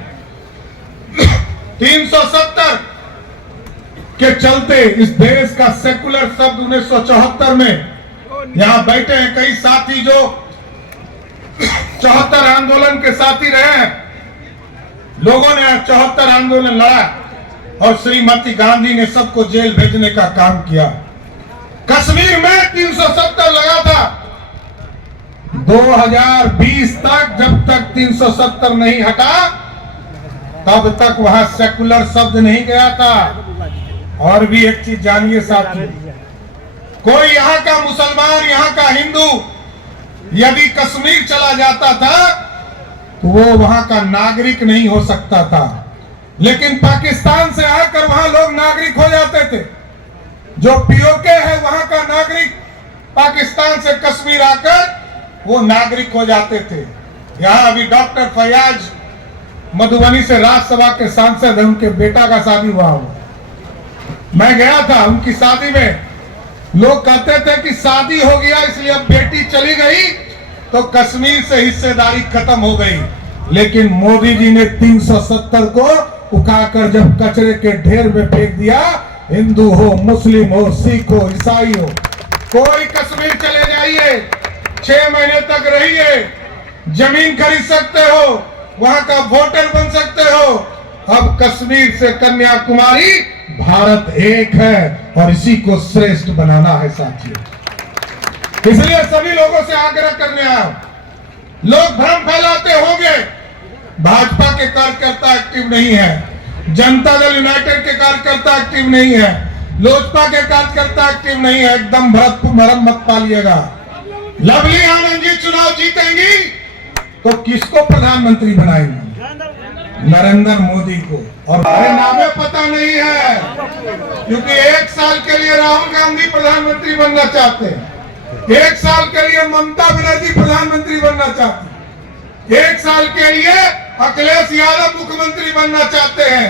370 के चलते इस देश का सेकुलर शब्द 1974 में, यहां बैठे हैं कई साथी जो 74 आंदोलन के साथी रहे हैं। लोगों ने 74 आंदोलन लड़ा और श्रीमती गांधी ने सबको जेल भेजने का काम किया। कश्मीर में 370 लगा था। 2020 तक जब तक 370 नहीं हटा तब तक वहां सेकुलर शब्द नहीं गया था। और भी एक चीज जानिए साथी, कोई यहाँ का मुसलमान, यहाँ का हिंदू यदि कश्मीर चला जाता था तो वो वहां का नागरिक नहीं हो सकता था। लेकिन पाकिस्तान से आकर वहां लोग नागरिक हो जाते थे। जो पीओके है वहां का नागरिक पाकिस्तान से कश्मीर आकर वो नागरिक हो जाते थे। यहाँ अभी डॉक्टर फैयाज मधुबनी से राज्यसभा के सांसद है, उनके बेटा का शादी हुआ। मैं गया था उनकी शादी में। लोग कहते थे कि शादी हो गया इसलिए अब बेटी चली गई तो कश्मीर से हिस्सेदारी खत्म हो गई। लेकिन मोदी जी ने 370 को उठाकर जब कचरे के ढेर में फेंक दिया हिंदू हो, मुस्लिम हो, सिख हो, ईसाई हो, कोई कश्मीर चले जाइए, 6 महीने तक रहिए, जमीन खरीद सकते हो, वहां का वोटर बन सकते हो। अब कश्मीर से कन्याकुमारी भारत एक है और इसी को श्रेष्ठ बनाना है साथियों। इसलिए सभी लोगों से आग्रह करने आया, लोग भ्रम फैलाते होंगे, भाजपा के कार्यकर्ता एक्टिव नहीं है, जनता दल यूनाइटेड के कार्यकर्ता एक्टिव नहीं है, लोजपा के कार्यकर्ता एक्टिव नहीं है, एकदम भ्रम मत पालिएगा। लवली आनंद जी चुनाव जीतेंगी तो किसको प्रधानमंत्री बनाएंगे? नरेंद्र मोदी को। और नामे पता नहीं है, क्योंकि 1 साल के लिए राहुल गांधी प्रधानमंत्री बनना चाहते हैं, 1 साल के लिए ममता बनर्जी प्रधानमंत्री बनना चाहती है, 1 साल के लिए अखिलेश यादव मुख्यमंत्री बनना चाहते हैं।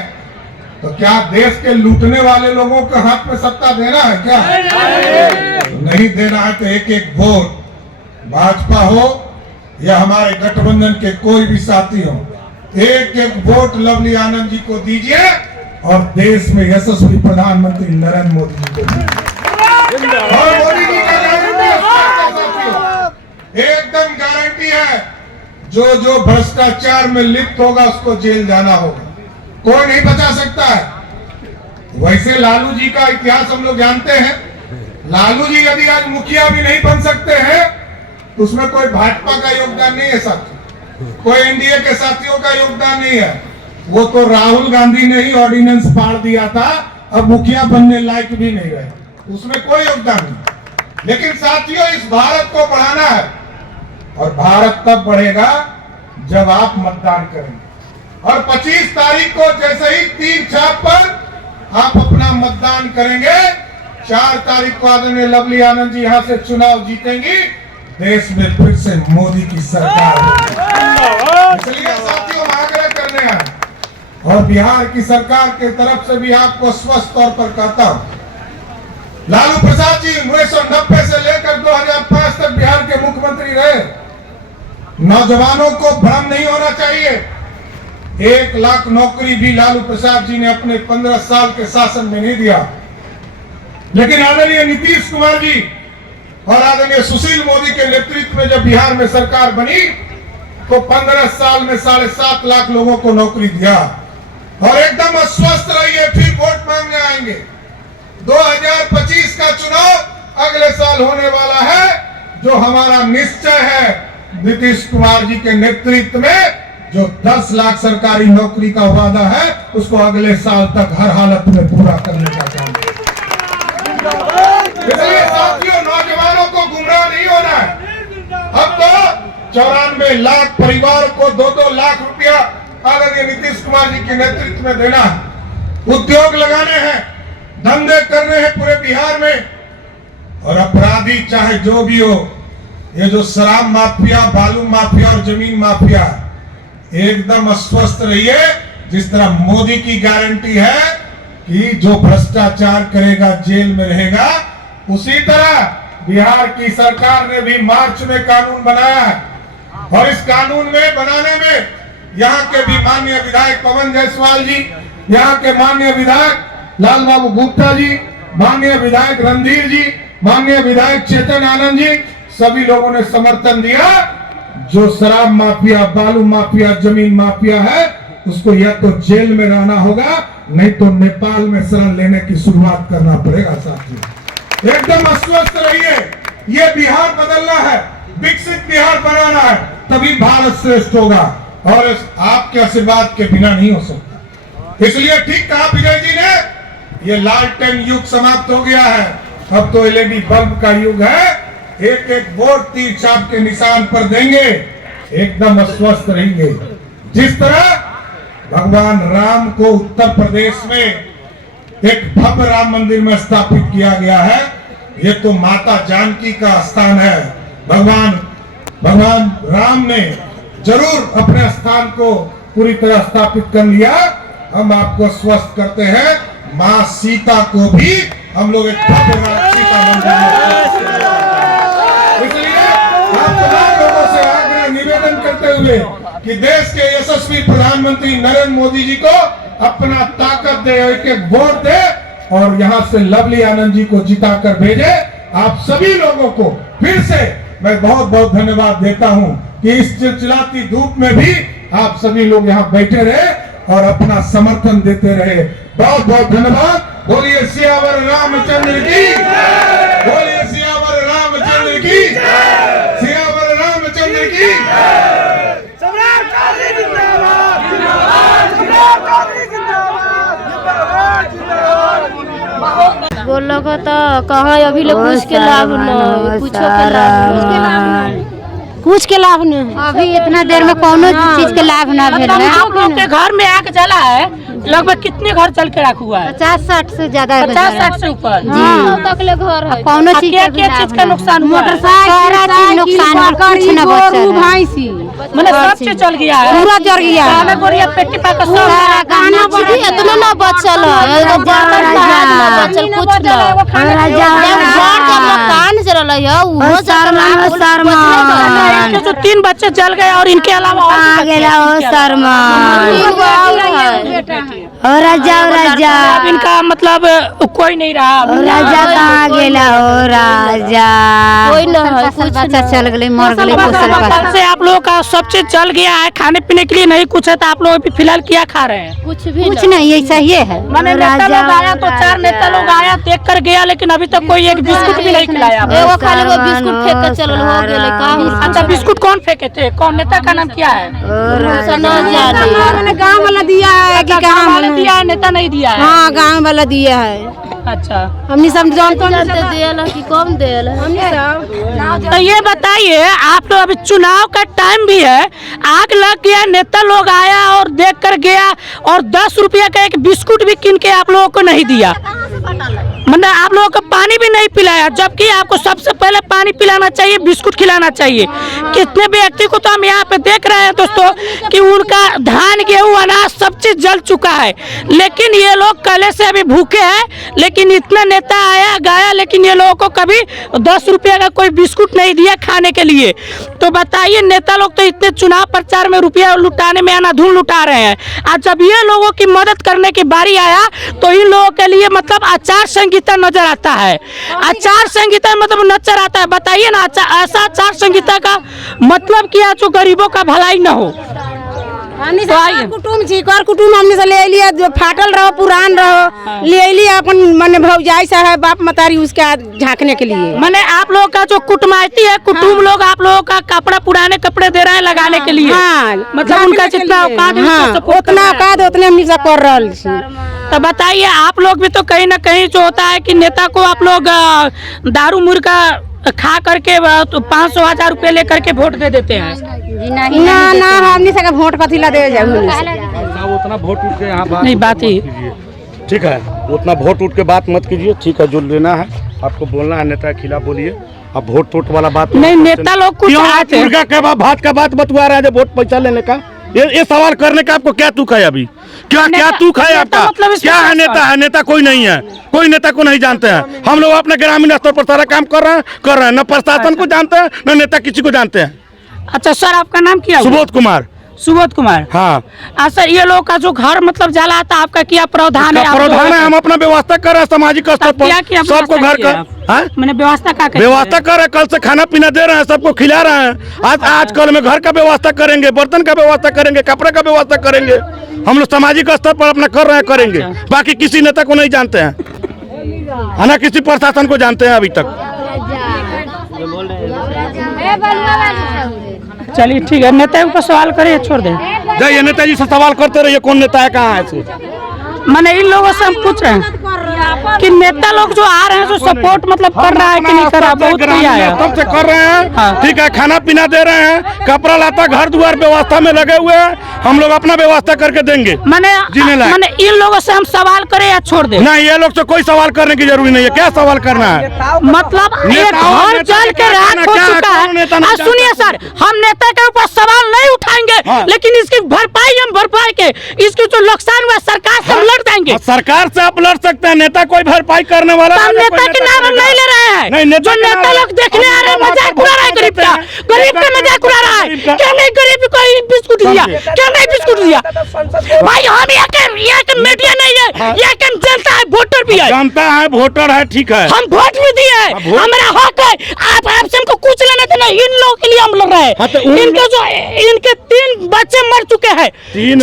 तो क्या देश के लूटने वाले लोगों के हाथ में सत्ता देना है क्या? नहीं देना है तो एक एक वोट भाजपा हो या हमारे गठबंधन के कोई भी साथी हो, एक एक वोट लवली आनंद जी को दीजिए और देश में यशस्वी प्रधानमंत्री नरेंद्र मोदी जी को दीजिए। और मोदी जी का एकदम गारंटी है, जो जो भ्रष्टाचार में लिप्त होगा उसको जेल जाना होगा, कोई नहीं बचा सकता है। वैसे लालू जी का इतिहास हम लोग जानते हैं, लालू जी यदि आज मुखिया भी नहीं बन सकते हैं तो उसमें कोई भाजपा का योगदान नहीं है साथी, कोई एनडीए के साथियों का योगदान नहीं है, वो तो राहुल गांधी ने ही ऑर्डिनेंस फाड़ दिया था, अब मुखिया बनने लायक भी नहीं रहे, उसमें कोई योगदान नहीं। लेकिन साथियों, इस भारत को बढ़ाना है और भारत तब बढ़ेगा जब आप मतदान करेंगे। और 25 तारीख को जैसे ही तीर छाप पर आप अपना मतदान करेंगे, 4 तारीख को आदरणीय लवली आनंद जी यहाँ से चुनाव जीतेंगी, देश में फिर से मोदी की सरकार होगी। इसलिए साथियों, आग्रह करने आए और बिहार की सरकार के तरफ से भी आपको स्पष्ट तौर पर कहता हूं, लालू प्रसाद जी 1990 से लेकर 2005 तक बिहार के मुख्यमंत्री रहे। नौजवानों को भ्रम नहीं होना चाहिए, 1 लाख नौकरी भी लालू प्रसाद जी ने अपने 15 साल के शासन में नहीं दिया। लेकिन आदरणीय नीतीश कुमार जी और आदरणीय सुशील मोदी के नेतृत्व में जब बिहार में सरकार बनी तो 15 साल में 7.5 लाख लोगों को नौकरी दिया। और एकदम अस्वस्थ रहिए, फिर वोट मांगने आएंगे। 2025 का चुनाव अगले साल होने वाला है, जो हमारा निश्चय है नीतीश कुमार जी के नेतृत्व में, जो 10 लाख सरकारी नौकरी का वादा है उसको अगले साल तक हर हालत में पूरा करने का काम। इसलिए साथियों, नौजवानों को गुमराह नहीं होना है। अब तो 94 लाख परिवार को 2-2 लाख रुपया आदरणीय नीतीश कुमार जी के नेतृत्व में देना है, उद्योग लगाने हैं, धंधे करने हैं पूरे बिहार में। और अपराधी चाहे जो भी हो, ये जो शराब माफिया, बालू माफिया और जमीन माफिया, एकदम अस्वस्थ रहिए। जिस तरह मोदी की गारंटी है कि जो भ्रष्टाचार करेगा जेल में रहेगा, उसी तरह बिहार की सरकार ने भी मार्च में कानून बनाया है। और इस कानून में बनाने में यहाँ के भी माननीय विधायक पवन जायसवाल जी, यहाँ के माननीय विधायक लाल बाबू गुप्ता जी, माननीय विधायक रणधीर जी, माननीय विधायक चेतन आनंद जी, सभी लोगों ने समर्थन दिया। जो शराब माफिया, बालू माफिया, जमीन माफिया है, उसको या तो जेल में रहना होगा, नहीं तो नेपाल में शरण लेने की शुरुआत करना पड़ेगा। साथियों, एकदम अस्वस्थ रहिए, ये बिहार बदलना है, विकसित बिहार बनाना है, तभी भारत श्रेष्ठ होगा। और आपके आशीर्वाद के बिना नहीं हो सकता। इसलिए ठीक कहा विजय जी ने, ये लालटेन युग समाप्त हो गया है, अब तो एलईडी बल्ब का युग है। एक एक वोट तीर छाप के निशान पर देंगे, एकदम अस्वस्थ रहेंगे। जिस तरह भगवान राम को उत्तर प्रदेश में एक भव्य राम मंदिर में स्थापित किया गया है, ये तो माता जानकी का स्थान है। भगवान राम ने जरूर अपने स्थान को पूरी तरह स्थापित कर लिया। हम आपको स्वस्थ करते हैं, माँ सीता को भी हम लोग एक भव्य सीता मंदिर में, इसलिए आप तमाम लोगों से आग्रह निवेदन करते हुए कि देश के यशस्वी प्रधानमंत्री नरेंद्र मोदी जी को अपना ताकत दे, एक एक वोट दे और यहाँ से लवली आनंद जी को जिता कर भेजे। आप सभी लोगों को फिर से मैं बहुत बहुत धन्यवाद देता हूँ कि इस चिलचिलाती धूप में भी आप सभी लोग यहाँ बैठे रहे और अपना समर्थन देते रहे। बहुत बहुत धन्यवाद। बोलिए सियावर रामचंद्र की, बोलिए सियावर रामचंद्र की, सियावर रामचंद्र की। बोलो को तो कहाँ अभी लोग कुछ के लाभ न कुछ के लाभ न अभी इतना देर में कोनो चीज के लाभ ना भेल है। आप लोग के घर में आग जला है, लगभग कितने घर चल के रखा हुआ है? 50-60 से ज्यादा 50-60 से ऊपर। तक ले घर है। कोनो चीज क्या चीज का नुकसान हुआ है? सारा चीज नुकसान और कुछ न बचल है। मतलब सब चीज चल गया है, पूरा जल गया है। खाना गोरिया पेटी पाका सब सारा गाना चीज इतना ना बचल है, एगो बर्तन ना बचल कुछ ना। जब मकान से रहल है वो इनके जो 3 बच्चे जल गए और इनके अलावा और भी और राजा अब इनका मतलब कोई नहीं रहा। राजा कहाँ गेला हो राजा कोई ना है, कुछ बच्चा चल गए मर गए कल से आप लोगों का सब चीज जल गया है, खाने पीने के लिए नहीं कुछ है, तो आप लोग अभी फिलहाल क्या खा रहे हैं? कुछ नहीं ऐसा ही है। मैंने नेता लोग आया तो 4 नेता लोग आया देख कर गया, लेकिन अभी तक कोई एक बिस्कुट भी नहीं खिलाया। एगो खाली वो बिस्कुट फेंक के चलल हो गेले का। अच्छा, बिस्कुट कौन फेंके थे? कौन नेता का नाम क्या है? गाँव वाला दिया है कि गाँव वाला दिया है, नेता नहीं दिया है? हाँ गाँव वाला दिया है। अच्छा, हमने सब जानते देला कि कम देला। तो ये बताइए, आप लोग अभी चुनाव का टाइम भी है, आग लग गया, नेता लोग आया और देख कर गया और 10 रुपया का एक बिस्कुट भी किन के आप लोगों को नहीं दिया, मतलब आप लोगों को पानी भी नहीं पिलाया, जबकि आपको सबसे पहले पानी पिलाना चाहिए, बिस्कुट खिलाना चाहिए। कितने व्यक्ति को तो हम यहाँ पे देख रहे हैं दोस्तों कि उनका धान गेहूँ अनाज सब चीज जल चुका है, लेकिन ये लोग कल से अभी भूखे हैं। लेकिन इतना नेता आया गया, लेकिन ये लोगों को कभी 10 रुपया का कोई बिस्कुट नहीं दिया खाने के लिए। तो बताइए, नेता लोग तो इतने चुनाव प्रचार में रुपया लुटाने में अनाधून लुटा रहे हैं, और जब ये लोगों की मदद करने की बारी आया तो इन लोगों के लिए मतलब आचार संहिता नजर आता है। आचार संहिता मतलब नजर आता है। बताइए ना, ऐसा आचार संहिता का मतलब क्या जो गरीबों का भलाई न हो? तो कुटुम छी कर कुटुम हमने से ले लिया, जो फाटल रहो पुरान रहो ले लिया अपन मने भौजाई सा है बाप मतारी उसका झांकने के लिए। मैंने आप लोगों का जो कुटुमाइती है, कुटुम लोग आप लोगों का कपड़ा पुराने कपड़े दे रहे हैं लगाने के लिए। मतलब उनका जितना औकात उतना औकात उतने हम सब कर रहे छी। तो बताइए, आप लोग भी तो कहीं ना कहीं जो होता है कि नेता को आप लोग दारू मुर्गा खा करके 500-1000 रुपए लेकर के वोट दे देते हैं। ना हमने से वोट कथी ला दे जाऊ उतना वोट उठ के यहाँ बात नहीं बात ही ठीक है, उतना वोट उठ के बात मत कीजिए। ठीक है, जो लेना है आपको बोलना है नेता के खिलाफ बोलिए। अब वोट टोट वाला बात नहीं, नेता लोग कुछ मुर्गा के भात का बात बतवा रहा है वोट पैसा लेने का। ये सवाल करने का आपको क्या तुक है? अभी क्या तुक है आपका? मतलब क्या है? नेता है? नेता कोई नहीं है, कोई नेता को नहीं जानते हैं। हम लोग अपने ग्रामीण स्तर पर सारा काम कर रहे हैं। न प्रशासन को जानते हैं, न नेता किसी को जानते हैं। अच्छा सर, आपका नाम क्या? सुबोध कुमार। सुबोध कुमार। हाँ सर, ये लोग का जो घर मतलब जला था, आपका क्या प्रावधान है? प्रावधान है, हम अपना व्यवस्था कर रहे हैं सामाजिक स्तर पर सबको घर का। मैंने व्यवस्था का व्यवस्था कर रहे हैं, कल से खाना पीना दे रहे हैं, सबको खिला रहे हैं। आज कल में घर का व्यवस्था करेंगे, बर्तन का व्यवस्था करेंगे, कपड़े का व्यवस्था करेंगे। हम लोग सामाजिक स्तर पर अपना कर रहे हैं, करेंगे। बाकी किसी नेता को नहीं जानते हैं, ना किसी प्रशासन को जानते हैं अभी तक। चलिए ठीक है, नेता के ऊपर सवाल करिए, छोड़ दे। जाइए नेताजी से सवाल करते रहिए, कौन नेता है, कहाँ है। मैंने इन लोगों से हम पूछ रहे हैं कि नेता लोग जो आ रहे हैं, जो सपोर्ट मतलब कर रहा है कि नहीं कर रहा? बहुत तब से कर रहे हैं। ठीक है, खाना पीना दे रहे हैं, कपड़ा लाता घर द्वार व्यवस्था में लगे हुए हैं। हम लोग अपना व्यवस्था करके देंगे। मैंने इन लोगों से हम सवाल करें या छोड़ दे? नहीं, ये लोग से कोई सवाल करने की जरूरी नहीं है। क्या सवाल करना है? मतलब एक घर जल के राख हो चुका है। सुनिए सर, हम नेता के ऊपर सवाल नहीं उठाएंगे, लेकिन इसकी भरपाई हम भरपाई के इसकी जो नुकसान हुआ सरकार से लड़ जाएंगे। सरकार से आप लड़ सकते हैं, नेता कोई भरपाई करने वाला नेता के नाम हम नहीं ले रहे हैं। जो नेता लोग देखने आ रहे हैं, मजाक उड़ा रहा है गरीब का, गरीब का मजाक उड़ा रहा है। क्या नहीं गरीब को बिस्कुट दिया? क्या नहीं बिस्कुट दिया? भाई हम यहाँ के मीडिया नहीं है, ये कम जनता है, वोटर भी है, जनता है, वोटर है, ठीक है, हम वोट भी दिए हैं, हमारा हक है। आपसे हमको कुछ लेना देना, इन लोगों के लिए हम लड़ रहे हैं। इनके जो इनके 3 बच्चे मर चुके हैं,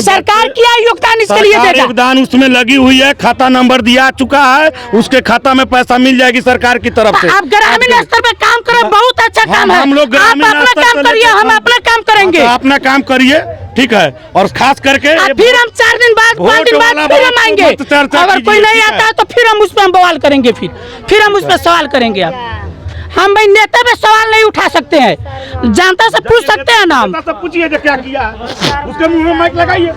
सरकार क्या योगदान इसके लिए देगा? योगदान उसमें लगी हुई है, खाता नंबर दिया चुका है, उसके खाता में पैसा मिल जाएगी सरकार की तरफ से। आप ग्रामीण स्तर पे काम करें, बहुत अच्छा काम है। हम लोग आप अपना काम करिए, हम अपना काम करेंगे। अपना काम करिए, ठीक है, और खास करके फिर हम 4 दिन बाद 5 दिन बाद फिर हम आएंगे। अगर कोई नहीं आता है तो फिर हम उस पर बवाल करेंगे, फिर हम उस पर सवाल करेंगे। हम भाई नेता पे सवाल नहीं उठा सकते हैं, जनता से पूछ सकते हैं ना। हम पूछिए जो क्या किया, उसके मुंह में माइक लगाइए।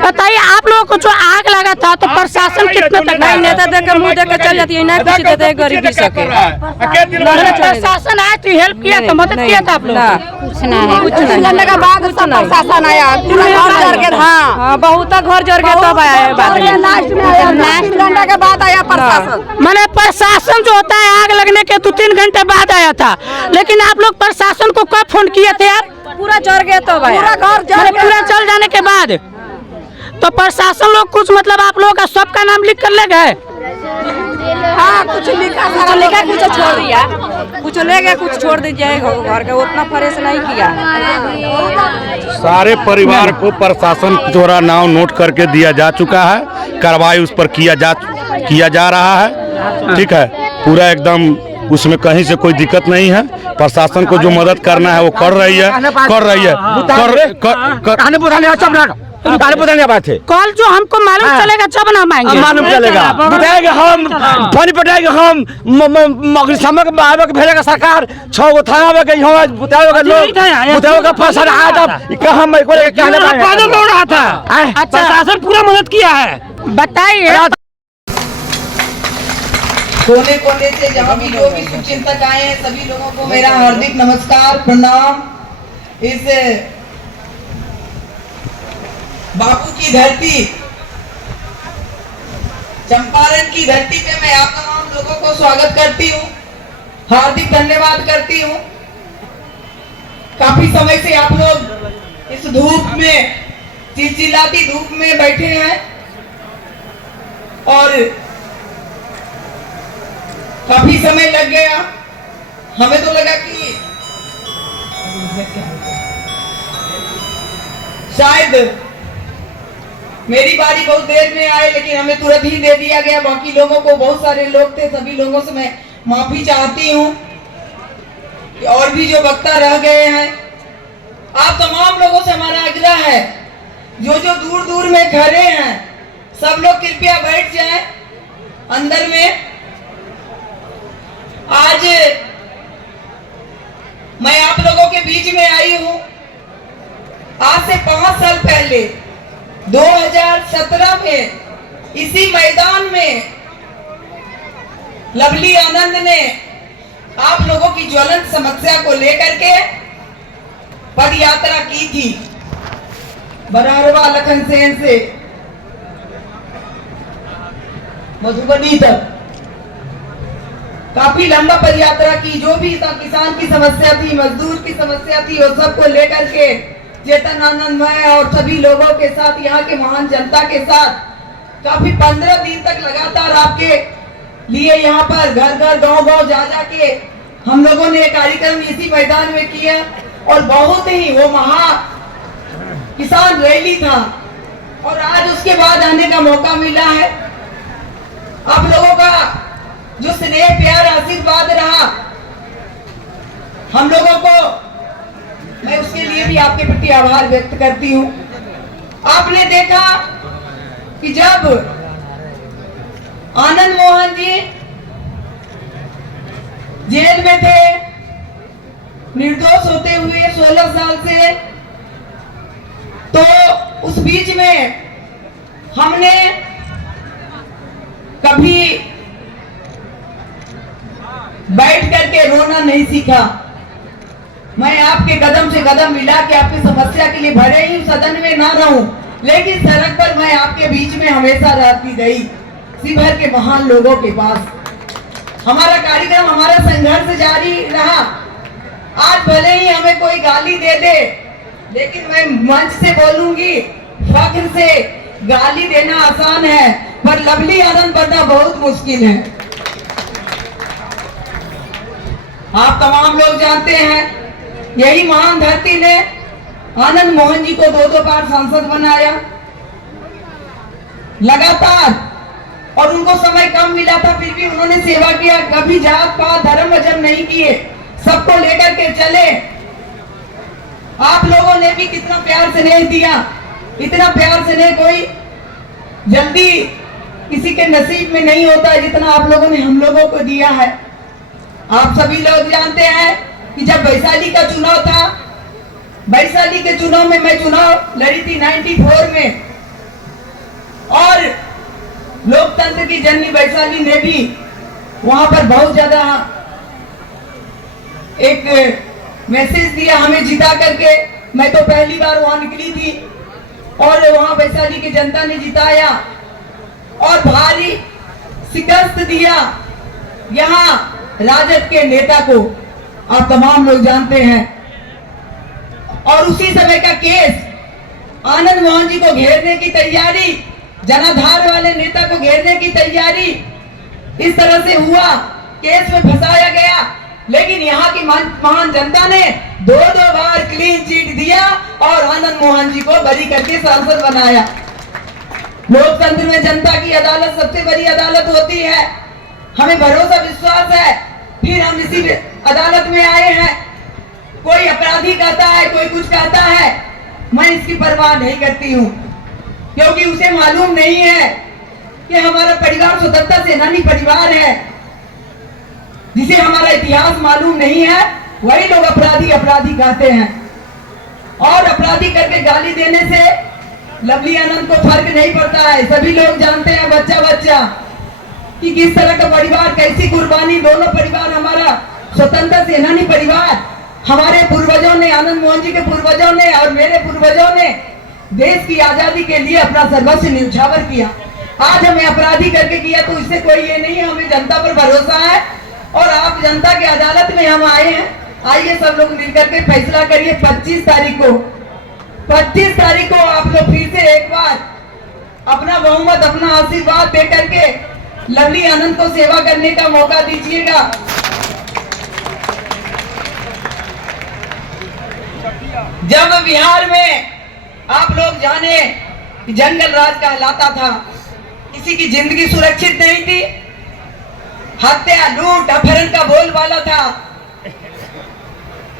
बताइए, आप लोगों को जो आग लगा था तो प्रशासन कितने तक? नहीं, नेता देख के मुंह देख के चल जाती है, नहीं कुछ देते गरीबी सके। प्रशासन आया थी, हेल्प किया था, मदद किया था आप लोग? कुछ नहीं, कुछ नहीं के बाद प्रशासन आया, पूरा घर जर के। हाँ, बहुत घर जर के तब आया है बाद में, लास्ट के बाद आया प्रशासन। मैंने प्रशासन जो होता है आग लगने के 2-3 घंटे बाद आया था, लेकिन आप लोग प्रशासन को कब फोन किए थे? आप पूरा जर गया तो पूरा घर पूरा जल जाने के बाद तो प्रशासन लोग कुछ मतलब आप लोगों का सबका नाम लिख कर ले गए? हाँ, कुछ लिखा कुछ छोड़ दिया, कुछ ले गया, कुछ छोड़ दीजिए घर के, उतना फरेश नहीं किया। सारे परिवार को प्रशासन द्वारा नाम नोट करके दिया जा चुका है, कार्रवाई उस पर किया जा रहा है, ठीक है, पूरा एकदम उसमें कहीं से कोई दिक्कत नहीं है। प्रशासन को जो मदद करना है वो कर रही है। बात है, कल जो हमको मालूम चलेगा जब ना हम आएंगे, मालूम चलेगा, बताएगा, हम पानी पटाएगा, हम अग्निशमन के भेजेगा सरकार, 6 गो थाना में गई, हम बताएगा लोग, बताएगा फसल आया कहाँ मैं को कहने पैदल दौड़ रहा था। प्रशासन पूरा मदद किया है। बताइए, कोने कोने से जहाँ भी जो भी शुभचिंतक आए हैं सभी लोगों को मेरा हार्दिक नमस्कार, प्रणाम। इस बापू की धरती, चंपारण की धरती पे मैं आप तमाम लोगों को स्वागत करती हूँ, हार्दिक धन्यवाद करती हूँ। काफी समय से आप लोग इस धूप में, चिलचिलाती धूप में बैठे हैं और काफी समय लग गया। हमें तो लगा कि शायद मेरी बारी बहुत देर में आए, लेकिन हमें तुरंत ही दे दिया गया। बाकी लोगों को, बहुत सारे लोग थे, सभी लोगों से मैं माफी चाहती हूँ। और भी जो वक्ता रह गए हैं, आप तमाम लोगों से हमारा आग्रह है, जो जो दूर दूर में खड़े हैं सब लोग कृपया बैठ जाएं अंदर में। आज मैं आप लोगों के बीच में आई हूं। आज से 5 साल पहले 2017 में इसी मैदान में लवली आनंद ने आप लोगों की ज्वलंत समस्या को लेकर के पद यात्रा की थी, बरारवा लखनसेन से मधुबनी तक काफी लंबा पद यात्रा की। जो भी किसान की समस्या थी, मजदूर की समस्या थी, वो सबको लेकर के चेतन आनंद मैं और सभी लोगों के साथ, यहाँ के महान जनता के साथ काफी 15 दिन तक लगातार आपके लिए यहाँ पर घर घर गांव गांव जा के हम लोगों ने कार्यक्रम इसी मैदान में किया और बहुत ही वो महा किसान रैली था। और आज उसके बाद आने का मौका मिला है। आप लोगों का जो स्नेह प्यार आशीर्वाद रहा हम लोगों को, मैं उसके लिए भी आपके प्रति आभार व्यक्त करती हूँ। आपने देखा कि जब आनंद मोहन जी जेल में थे, निर्दोष होते हुए 16 साल से, तो उस बीच में हमने कभी बैठ करके रोना नहीं सीखा। मैं आपके कदम से कदम मिला के आपकी समस्या के लिए भले ही सदन में ना रहूं, लेकिन सड़क पर मैं आपके बीच में हमेशा रहती गई, शिवहर के महान लोगों के पास। हमारा कार्यक्रम, हमारा संघर्ष जारी रहा। आज भले ही हमें कोई गाली दे दे, लेकिन मैं मंच से बोलूंगी फख्र से गाली देना आसान है, पर लवली आनंद बनना बहुत मुश्किल है। आप तमाम लोग जानते हैं, यही महान धरती ने आनंद मोहन जी को 2 बार सांसद बनाया लगातार, और उनको समय कम मिला था, फिर भी उन्होंने सेवा किया। कभी जात पात धर्म वजन नहीं किए, सबको लेकर के चले। आप लोगों ने भी कितना प्यार स्नेह दिया, इतना प्यार स्नेह कोई जल्दी किसी के नसीब में नहीं होता जितना आप लोगों ने हम लोगों को दिया है। आप सभी लोग जानते हैं कि जब वैशाली का चुनाव था, वैशाली के चुनाव में मैं चुनाव लड़ी थी 94 में, और लोकतंत्र की जननी वैशाली ने भी वहां पर बहुत ज्यादा एक मैसेज दिया हमें जिता करके। मैं तो पहली बार वहां निकली थी और वहां वैशाली की जनता ने जिताया और भारी शिकस्त दिया यहाँ राजद के नेता को, आप तमाम लोग जानते हैं। और उसी समय का केस आनंद मोहन जी को घेरने की तैयारी, जनाधार वाले नेता को घेरने की तैयारी इस तरह से हुआ, केस में फंसाया गया। लेकिन यहाँ की महान जनता ने 2 बार क्लीन चिट दिया और आनंद मोहन जी को बरी करके सांसद बनाया। लोकतंत्र में जनता की अदालत सबसे बड़ी अदालत होती है। हमें भरोसा विश्वास है, फिर हम इसी अदालत में आए हैं। कोई अपराधी कहता है, कोई कुछ कहता है, मैं इसकी परवाह नहीं करती हूँ, क्योंकि उसे मालूम नहीं है कि हमारा परिवार स्वतंत्रता सेनानी परिवार है। जिसे हमारा इतिहास मालूम नहीं है, वही लोग अपराधी अपराधी कहते हैं। और अपराधी करके गाली देने से लवली आनंद को फर्क नहीं पड़ता है। सभी लोग जानते हैं बच्चा बच्चा कि किस तरह का परिवार, कैसी कुर्बानी। दोनों परिवार, हमारा स्वतंत्रता सेनानी परिवार, हमारे पूर्वजों ने, आनंद मोहन जी के पूर्वजों ने और मेरे पूर्वजों ने देश की आजादी के लिए अपना सर्वस्व न्यौछावर किया। आज हमें अपराधी करके किया तो इससे कोई ये नहीं है। हमें जनता पर भरोसा है और आप जनता की अदालत में हम आए हैं। आइए सब लोग मिलकर के फैसला करिए। 25 तारीख को आप लोग फिर से एक बार अपना बहुमत, अपना आशीर्वाद दे करके लवली आनंद को सेवा करने का मौका दीजिएगा। जब बिहार में आप लोग जाने कि जंगल राज कहलाता था, किसी की जिंदगी सुरक्षित नहीं थी, हत्या लूट अपहरण का बोलबाला था,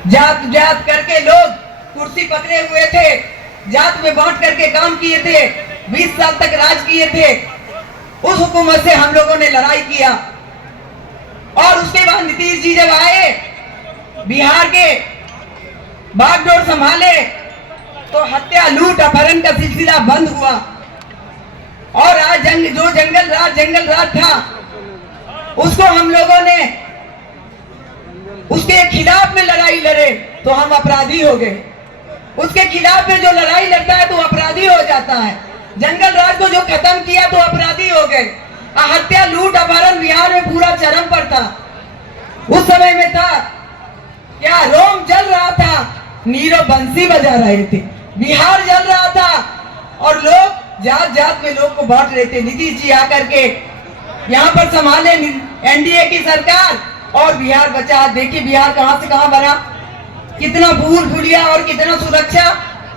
जात जात करके लोग कुर्सी पकड़े हुए थे, जात में बांट करके काम किए थे, 20 साल तक राज किए थे। उस हुकूमत से हम लोगों ने लड़ाई किया और उसके बाद नीतीश जी जब आए, बिहार के बागडोर संभाले, तो हत्या लूट अपहरण का सिलसिला बंद हुआ। और आज जो जंगल राज था, उसको हम लोगों ने उसके खिलाफ में लड़ाई लड़े तो हम अपराधी हो गए। उसके खिलाफ में जो लड़ाई लड़ता है तो अपराधी हो जाता है। जंगल राज को जो खत्म किया तो अपराधी हो गए। हत्या लूट अपहरण बिहार में पूरा चरम पर था। उस समय में था क्या, रोम जल रहा था, नीरो बंसी बजा रहे थे, बिहार जल रहा था और लोग जात जात में लोग को बांट रहे थे। नीतीश जी आकर के यहाँ पर संभाले एनडीए की सरकार और बिहार बचा। देखिए बिहार कहां से कहां बना, कितना फूल फुलिया और कितना सुरक्षा।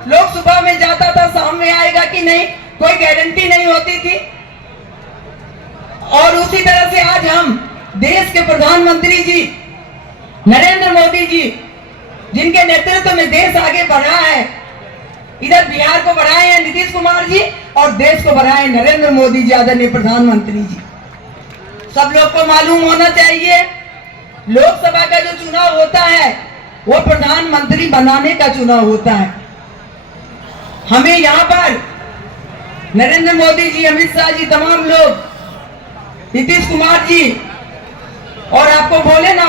लोग सुबह में जाता था, शाम में आएगा कि नहीं, कोई गारंटी नहीं होती थी। और उसी तरह से आज हम देश के प्रधानमंत्री जी नरेंद्र मोदी जी, जिनके नेतृत्व में देश आगे बढ़ा है, इधर बिहार को बढ़ाए हैं नीतीश कुमार जी और देश को बढ़ाए नरेंद्र मोदी जी, आदरणीय प्रधानमंत्री जी। सब लोग को मालूम होना चाहिए, लोकसभा का जो चुनाव होता है वो प्रधानमंत्री बनाने का चुनाव होता है। हमें यहाँ पर नरेंद्र मोदी जी, अमित शाह जी, तमाम लोग, नीतीश कुमार जी, और आपको बोले ना